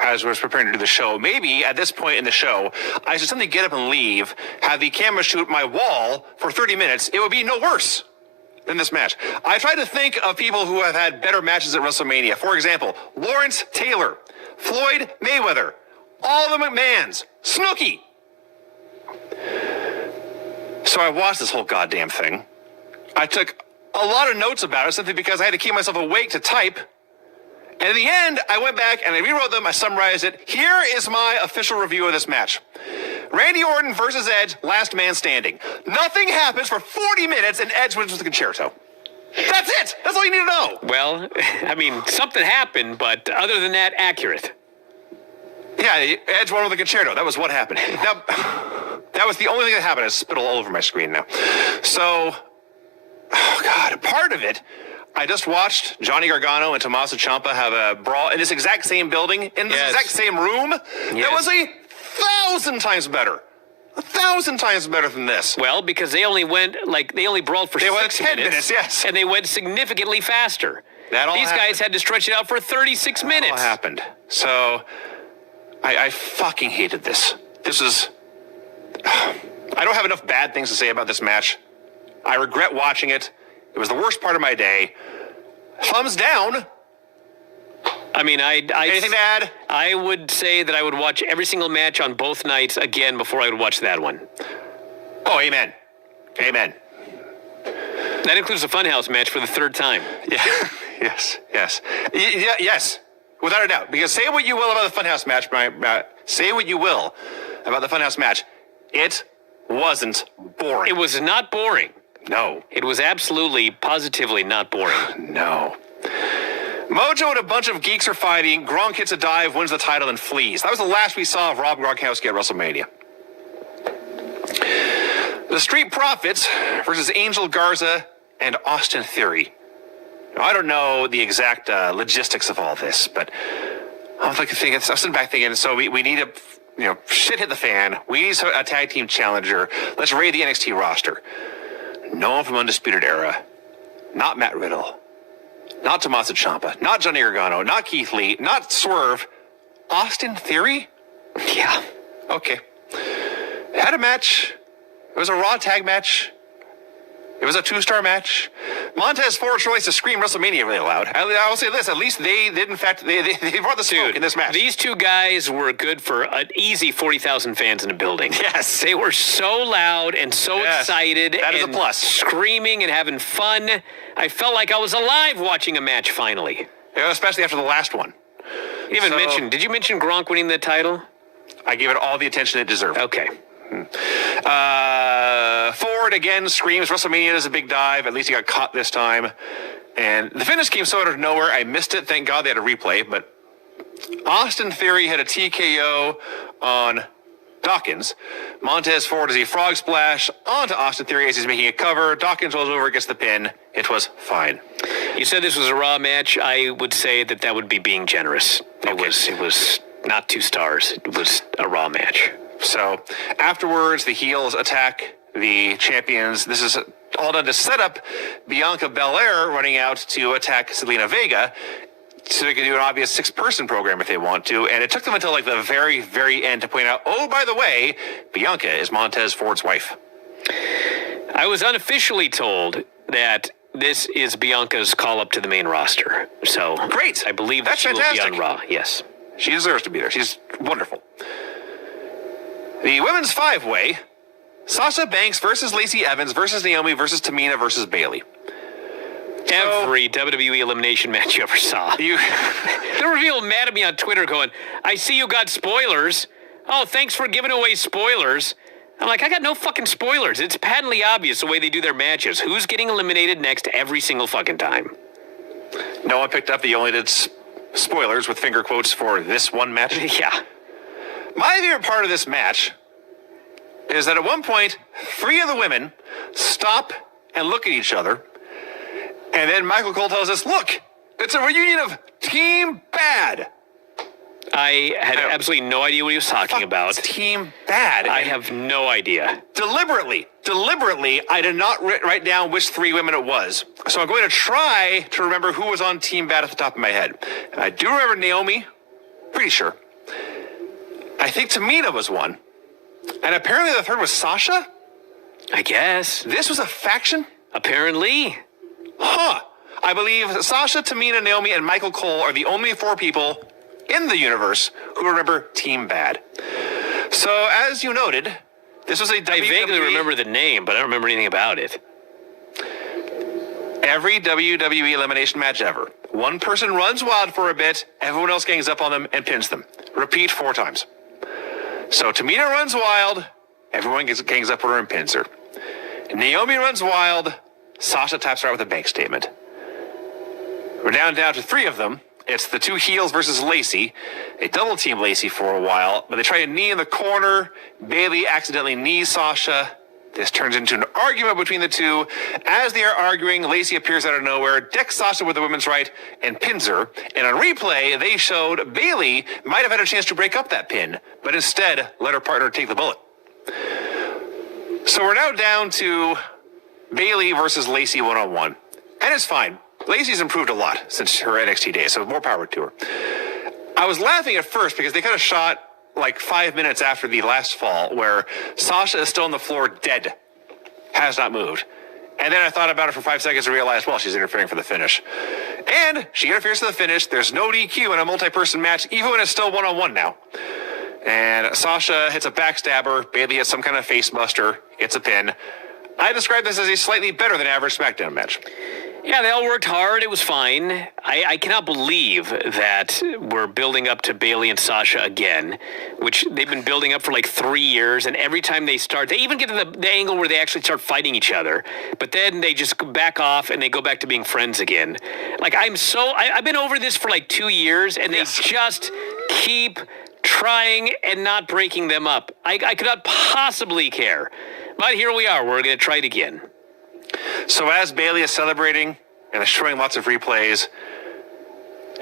as I was preparing to do the show, maybe at this point in the show, I should simply get up and leave, have the camera shoot my wall for 30 minutes. It would be no worse than this match. I tried to think of people who have had better matches at WrestleMania. For example, Lawrence Taylor, Floyd Mayweather, all the McMahons, Snooki. So I watched this whole goddamn thing. I took a lot of notes about it simply because I had to keep myself awake to type. And in the end, I went back and I rewrote them. I summarized it. Here is my official review of this match. Randy Orton versus Edge, last man standing. Nothing happens for 40 minutes and Edge wins with the concerto. That's it. That's all you need to know. Well, I mean, something happened, but other than that, accurate. Yeah, Edge won with the concerto. That was what happened. Now, that was the only thing that happened. I spittle all over my screen now. So, oh God, part of it, I just watched Johnny Gargano and Tommaso Ciampa have a brawl in this exact same building, in this exact same room. Yes. That was 1,000 times better. 1,000 times better than this. Well, because they only brawled for 6 10 minutes, yes. And they went significantly faster. That all These happened. guys had to stretch it out for 36 minutes. That all happened. So, I fucking hated this. This is... I don't have enough bad things to say about this match. I regret watching it. It was the worst part of my day. Thumbs down. I mean, Anything to add? I would say that I would watch every single match on both nights again before I would watch that one. Oh, amen. Amen. That includes the Funhouse match for the third time. Yeah. Yes. Yes. Without a doubt. Because say what you will about the Funhouse match, Brian. Say what you will about the Funhouse match. It wasn't boring. It was not boring. No. It was absolutely, positively not boring. No. Mojo and a bunch of geeks are fighting. Gronk hits a dive, wins the title, and flees. That was the last we saw of Rob Gronkowski at WrestleMania. The Street Profits versus Angel Garza and Austin Theory. Now, I don't know the exact logistics of all this, but I'm sitting back thinking, so we need a, shit hit the fan. We need a tag team challenger. Let's raid the NXT roster. No one from Undisputed Era. Not Matt Riddle. Not Tommaso Ciampa. Not Johnny Gargano. Not Keith Lee. Not Swerve. Austin Theory? Yeah. Okay. Had a match. It was a Raw tag match. It was a 2-star match. Montez Ford's choice to scream WrestleMania really loud. I will say this, at least they did, in fact, they brought the smoke in this match. These two guys were good for an easy 40,000 fans in a building. Yes. They were so loud and so excited. That is a plus. Screaming and having fun. I felt like I was alive watching a match finally. Yeah, especially after the last one. Did you mention Gronk winning the title? I gave it all the attention it deserved. Okay. Ford again screams WrestleMania is a big dive. At least he got caught this time. And the finish came so out of nowhere. I missed it. Thank God they had a replay. But Austin Theory had a TKO on Dawkins. Montez Ford does a frog splash onto Austin Theory as he's making a cover. Dawkins rolls over, gets the pin. It was fine. You said this was a Raw match. I would say that would be being generous. Okay. It was not 2 stars. It was a Raw match. So afterwards, the heels attack the champions. This is all done to set up Bianca Belair running out to attack Zelina Vega so they can do an obvious 6-person program if they want to. And it took them until like the very, very end to point out, oh, by the way, Bianca is Montez Ford's wife. I was unofficially told that this is Bianca's call up to the main roster. So great. I believe that she will be on Raw. Yes. She deserves to be there. She's wonderful. The women's 5-way, Sasha Banks versus Lacey Evans versus Naomi versus Tamina versus Bayley. Every WWE elimination match you ever saw. There were people mad at me on Twitter going, I see you got spoilers. Oh, thanks for giving away spoilers. I'm like, I got no fucking spoilers. It's patently obvious the way they do their matches. Who's getting eliminated next every single fucking time? No one picked up that you only did spoilers with finger quotes for this one match? Yeah. My favorite part of this match is that at one point, 3 of the women stop and look at each other. And then Michael Cole tells us, look, it's a reunion of Team Bad. I had absolutely no idea what he was talking about. Team Bad. I have no idea. Deliberately, I did not write down which 3 women it was. So I'm going to try to remember who was on Team Bad at the top of my head. I do remember Naomi, pretty sure. I think Tamina was one. And apparently the third was Sasha? I guess. This was a faction? Apparently. Huh. I believe Sasha, Tamina, Naomi, and Michael Cole are the only 4 people in the universe who remember Team Bad. So, as you noted, this was a WWE... I vaguely remember the name, but I don't remember anything about it. Every WWE elimination match ever. One person runs wild for a bit, everyone else gangs up on them and pins them. Repeat 4 times. So Tamina runs wild, everyone gangs up on her and pins her. Naomi runs wild, Sasha taps her out with a bank statement. We're down to 3 of them. It's the 2 heels versus Lacey. They double team Lacey for a while, but they try a knee in the corner. Bayley accidentally knees Sasha. This turns into an argument between the 2. As they are arguing, Lacey appears out of nowhere, decks Sasha with the women's right, and pins her. And on replay, they showed Bayley might have had a chance to break up that pin, but instead let her partner take the bullet. So we're now down to Bayley versus Lacey one-on-one. And it's fine. Lacey's improved a lot since her NXT days, so more power to her. I was laughing at first because they kind of shot like 5 minutes after the last fall where Sasha is still on the floor dead, has not moved. And then I thought about it for 5 seconds and realized, well, she's interfering for the finish. And she interferes for the finish. There's no DQ in a multi-person match, even when it's still one-on-one now. And Sasha hits a backstabber. Bayley hits some kind of face buster, gets a pin. I describe this as a slightly better than average SmackDown match. Yeah, they all worked hard. It was fine. I cannot believe that we're building up to Bailey and Sasha again, which they've been building up for like 3 years. And every time they start, they even get to the angle where they actually start fighting each other. But then they just back off and they go back to being friends again. Like, I've been over this for like 2 years, and they just keep trying and not breaking them up. I could not possibly care. But here we are. We're going to try it again. So as Bailey is celebrating and is showing lots of replays,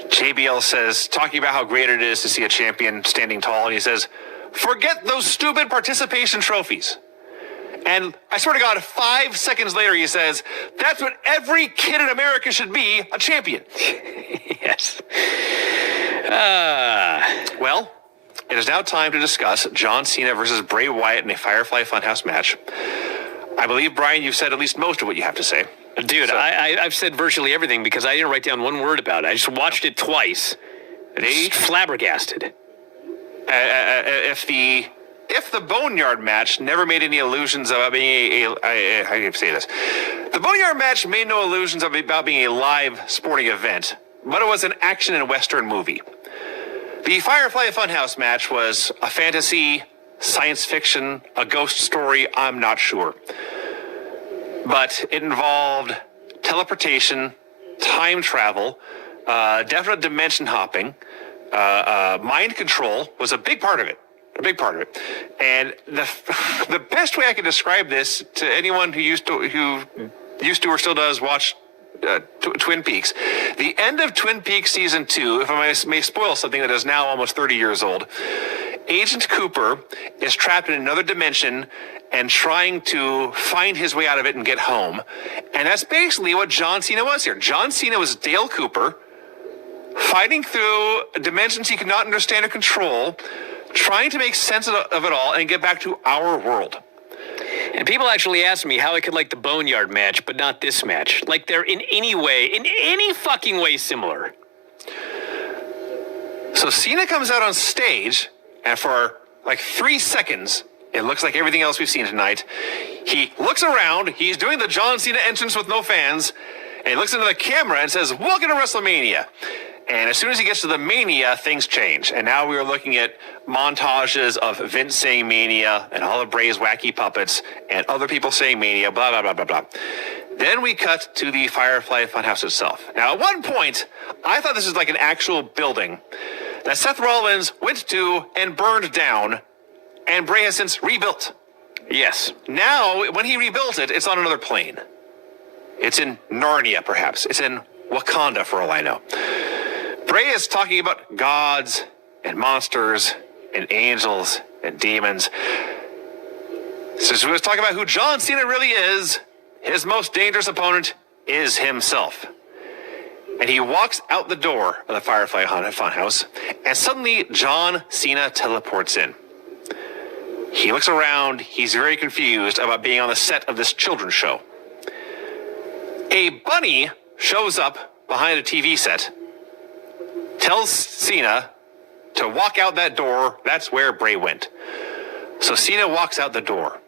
JBL says, talking about how great it is to see a champion standing tall, and he says, forget those stupid participation trophies. And I swear to God, 5 seconds later, he says, that's what every kid in America should be, a champion. Yes. Well, it is now time to discuss John Cena versus Bray Wyatt in a Firefly Funhouse match. I believe, Brian, you've said at least most of what you have to say. Dude, so, I've said virtually everything because I didn't write down one word about it. I just watched it twice. Just flabbergasted. If the Boneyard match never made any illusions about being how do you say this? The Boneyard match made no illusions about being a live sporting event, but it was an action and Western movie. The Firefly Funhouse match was a fantasy, science fiction, a ghost story, I'm not sure. But it involved teleportation, time travel, definite dimension hopping, mind control was a big part of it. A big part of it. And the best way I can describe this to anyone who used to or still does watch Twin Peaks. The end of Twin Peaks season 2, if I may spoil something that is now almost 30 years old, Agent Cooper is trapped in another dimension and trying to find his way out of it and get home. And that's basically what John Cena was here. John Cena was Dale Cooper, fighting through dimensions he could not understand or control, trying to make sense of it all and get back to our world. And people actually ask me how I could like the Boneyard match, but not this match. Like they're in any fucking way similar. So Cena comes out on stage, and for like 3 seconds, it looks like everything else we've seen tonight. He looks around, he's doing the John Cena entrance with no fans, and he looks into the camera and says, welcome to WrestleMania. And as soon as he gets to the Mania, things change. And now we are looking at montages of Vince saying Mania and all of Bray's wacky puppets and other people saying Mania, blah, blah, blah, blah, blah. Then we cut to the Firefly Funhouse itself. Now, at one point, I thought this was like an actual building that Seth Rollins went to and burned down, and Bray has since rebuilt. Yes. Now, when he rebuilt it, it's on another plane. It's in Narnia, perhaps. It's in Wakanda, for all I know. Bray is talking about gods and monsters and angels and demons. So he was talking about who John Cena really is. His most dangerous opponent is himself. And he walks out the door of the Firefly Funhouse, and suddenly John Cena teleports in. He looks around. He's very confused about being on the set of this children's show. A bunny shows up behind a TV set, tells Cena to walk out that door. That's where Bray went. So Cena walks out the door,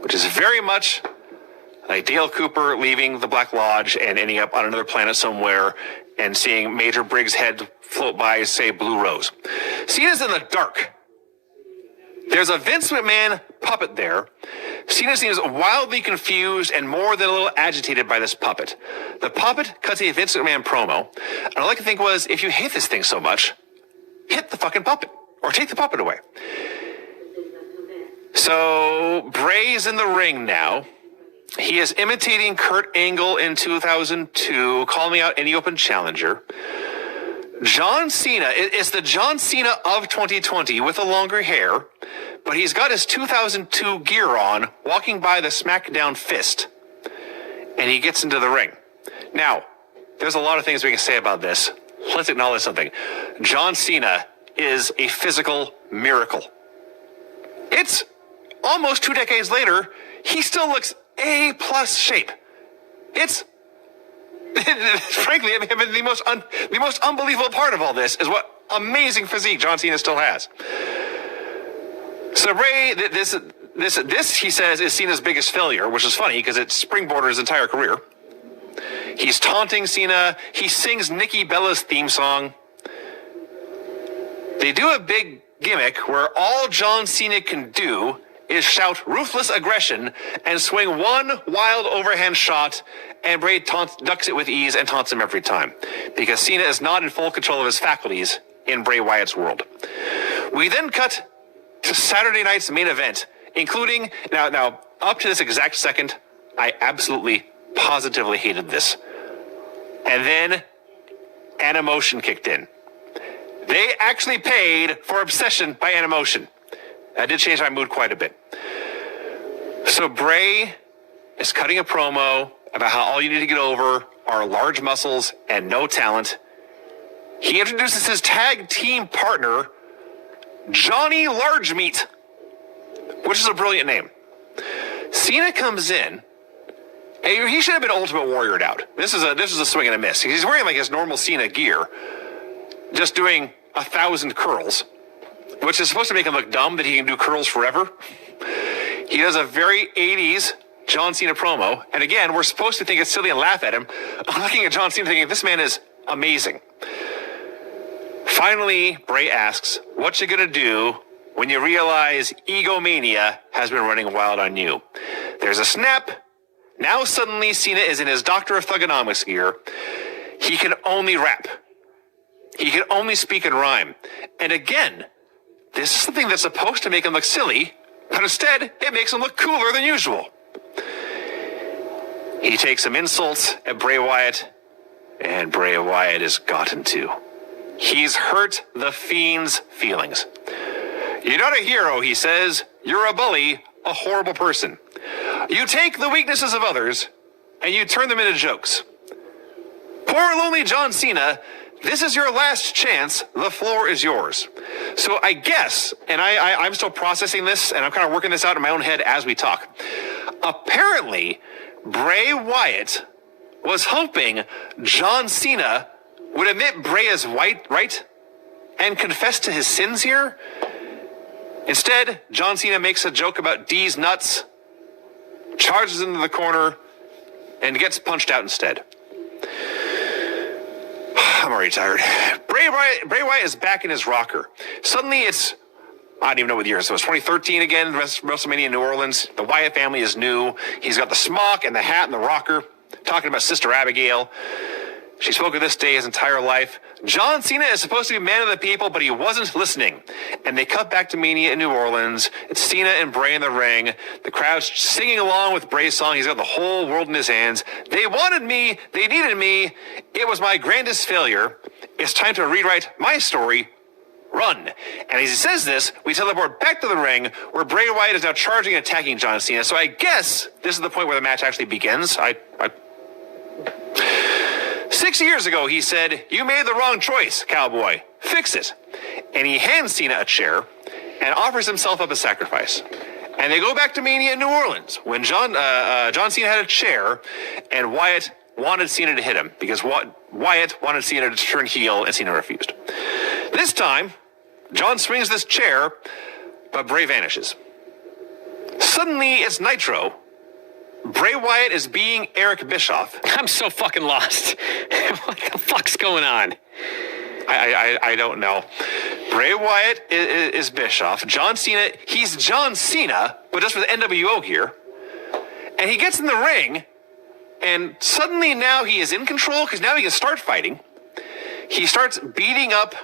which is very much like Dale Cooper leaving the Black Lodge and ending up on another planet somewhere and seeing Major Briggs' head float by, say, Blue Rose. Cena's in the dark. There's a Vince McMahon puppet there. Cena seems wildly confused and more than a little agitated by this puppet. The puppet cuts a Vince McMahon promo, and all I can think was, if you hate this thing so much, hit the fucking puppet, or take the puppet away. So, Bray's in the ring now. He is imitating Kurt Angle in 2002, calling out any open challenger. John Cena, it's the John Cena of 2020 with the longer hair, but he's got his 2002 gear on, walking by the SmackDown fist, and he gets into the ring. Now, there's a lot of things we can say about this. Let's acknowledge something. John Cena is a physical miracle. It's almost 2 decades later, he still looks A+ shape. It's frankly, I mean, the most unbelievable part of all this is what amazing physique John Cena still has. So Bray, this he says is Cena's biggest failure, which is funny because it springboarded his entire career. He's taunting Cena. He sings Nikki Bella's theme song. They do a big gimmick where all John Cena can do is shout ruthless aggression and swing one wild overhand shot, and Bray ducks it with ease and taunts him every time, because Cena is not in full control of his faculties in Bray Wyatt's world. We then cut to Saturday night's main event, including, now up to this exact second, I absolutely, positively hated this. And then Animotion kicked in. They actually paid for Obsession by Animotion. That did change my mood quite a bit. So Bray is cutting a promo about how all you need to get over are large muscles and no talent. He introduces his tag team partner, Johnny Largemeat, which is a brilliant name. Cena comes in, and he should have been Ultimate Warriored out. This is a swing and a miss. He's wearing like his normal Cena gear, just doing 1,000 curls, which is supposed to make him look dumb that he can do curls forever. He does a very 80s John Cena promo, and again, we're supposed to think it's silly and laugh at him. I'm looking at John Cena thinking, this man is amazing. Finally, Bray asks, what you gonna do when you realize egomania has been running wild on you? There's a snap. Now suddenly Cena is in his Doctor of Thugonomics gear. He can only rap. He can only speak and rhyme. And again, this is something that's supposed to make him look silly, but instead it makes him look cooler than usual. He takes some insults at Bray Wyatt, and Bray Wyatt is gotten to. He's hurt the Fiend's feelings. You're not a hero, he says. You're a bully, a horrible person. You take the weaknesses of others, and you turn them into jokes. Poor lonely John Cena, this is your last chance. The floor is yours. So I guess, and I'm still processing this, and I'm kind of working this out in my own head as we talk. Apparently, Bray Wyatt was hoping John Cena would admit Bray is right and confess to his sins here. Instead, John Cena makes a joke about D's nuts, charges into the corner, and gets punched out instead. I'm already tired. Bray Wyatt is back in his rocker. Suddenly it's, I don't even know what year. So it's 2013 again, WrestleMania in New Orleans. The Wyatt family is new. He's got the smock and the hat and the rocker, talking about Sister Abigail. She spoke of this day his entire life. John Cena is supposed to be man of the people, but he wasn't listening. And they cut back to Mania in New Orleans. It's Cena and Bray in the ring. The crowd's singing along with Bray's song. He's got the whole world in his hands. They wanted me. They needed me. It was my grandest failure. It's time to rewrite my story. Run. And as he says this, we teleport back to the ring where Bray Wyatt is now charging and attacking John Cena. So I guess this is the point where the match actually begins. 6 years ago, he said, you made the wrong choice, cowboy. Fix it. And he hands Cena a chair and offers himself up as sacrifice. And they go back to Mania in New Orleans when John Cena had a chair and Wyatt wanted Cena to hit him because Wyatt wanted Cena to turn heel and Cena refused. This time, John swings this chair, but Bray vanishes. Suddenly, it's Nitro. Bray Wyatt is being Eric Bischoff. I'm so fucking lost. What the fuck's going on? I don't know. Bray Wyatt is Bischoff. John Cena, he's John Cena, but just with NWO gear. And he gets in the ring, and suddenly now he is in control because now he can start fighting. He starts beating up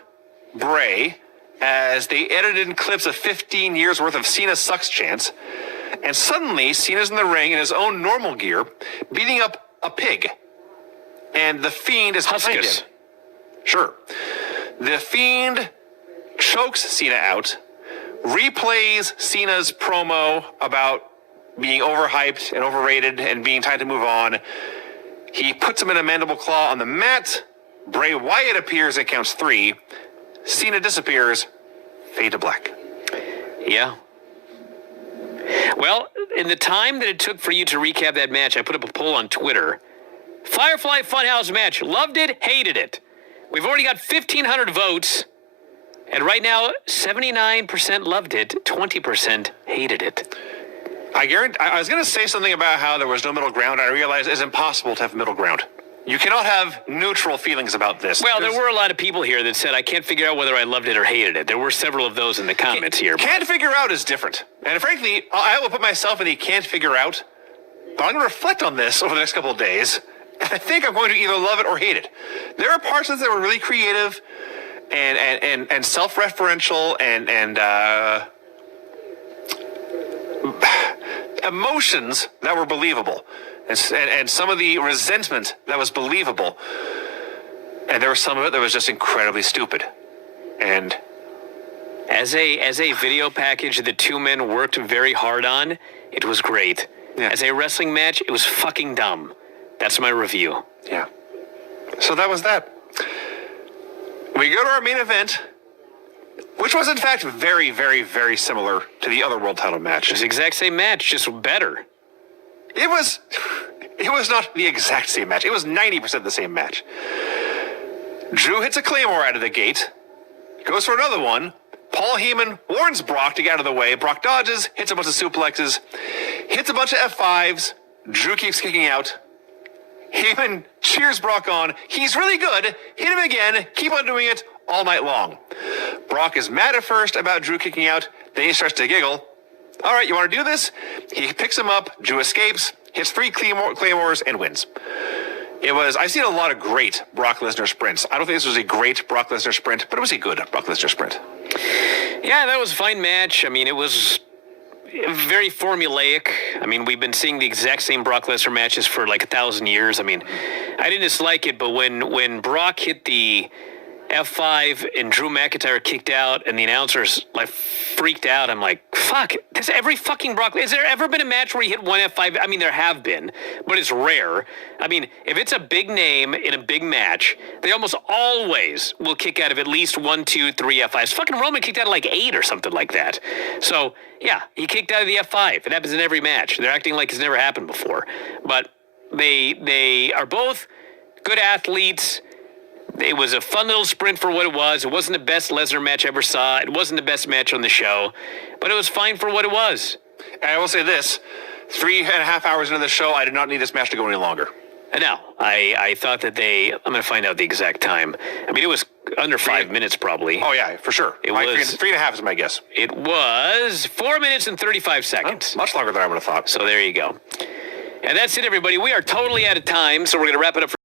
Bray as they edited in clips of 15 years worth of Cena sucks chants. And suddenly, Cena's in the ring in his own normal gear, beating up a pig. And the Fiend is behind him. Sure. The Fiend chokes Cena out, replays Cena's promo about being overhyped and overrated and being time to move on. He puts him in a mandible claw on the mat. Bray Wyatt appears and counts 3. Cena disappears. Fade to black. Yeah. Well, in the time that it took for you to recap that match, I put up a poll on Twitter. Firefly Funhouse match. Loved it, hated it. We've already got 1,500 votes. And right now, 79% loved it, 20% hated it. I was going to say something about how there was no middle ground. I realized it's impossible to have middle ground. You cannot have neutral feelings about this. Well, there were a lot of people here that said, I can't figure out whether I loved it or hated it. There were several of those in the comments here. Can't figure out is different. And frankly, I will put myself in the can't figure out, but I'm going to reflect on this over the next couple of days. And I think I'm going to either love it or hate it. There are parts of this that were really creative and self-referential and emotions that were believable. And some of the resentment that was believable. And there was some of it that was just incredibly stupid. And as a video package the two men worked very hard on, it was great. Yeah. As a wrestling match, it was fucking dumb. That's my review. yeah. So that was that. We go to our main event, which was in fact very, very, very similar to the other world title match. It was the exact same match, just better. It was not the exact same match. It was 90% the same match. Drew hits a Claymore out of the gate, goes for another one. Paul Heyman warns Brock to get out of the way. Brock dodges, hits a bunch of suplexes, hits a bunch of F5s. Drew keeps kicking out. Heyman cheers Brock on. He's really good. Hit him again. Keep on doing it all night long. Brock is mad at first about Drew kicking out. Then he starts to giggle. All right, you want to do this? He picks him up. Drew escapes, hits 3 Claymores, and wins. I've seen a lot of great Brock Lesnar sprints. I don't think this was a great Brock Lesnar sprint, but it was a good Brock Lesnar sprint. Yeah, that was a fine match. I mean, it was very formulaic. I mean, we've been seeing the exact same Brock Lesnar matches for like 1,000 years. I mean, I didn't dislike it, but when Brock hit the F5 and Drew McIntyre kicked out and the announcers like freaked out, I'm like, fuck, has every fucking Brock, has there ever been a match where you hit one F5? I mean, there have been, but it's rare. I mean, if it's a big name in a big match, they almost always will kick out of at least 1, 2, 3 F5s. Fucking Roman kicked out of like 8 or something like that. So yeah, he kicked out of the F5. It happens in every match. They're acting like it's never happened before, but they are both good athletes. It was a fun little sprint for what it was. It wasn't the best Lesnar match I ever saw. It wasn't the best match on the show, but it was fine for what it was. And I will say this, 3.5 hours into the show, I did not need this match to go any longer. No, I thought that I'm going to find out the exact time. I mean, it was under 5 minutes probably. Oh, yeah, for sure. It was 3.5 is my guess. It was 4 minutes and 35 seconds. Much longer than I would have thought. So there you go. And that's it, everybody. We are totally out of time, so we're going to wrap it up for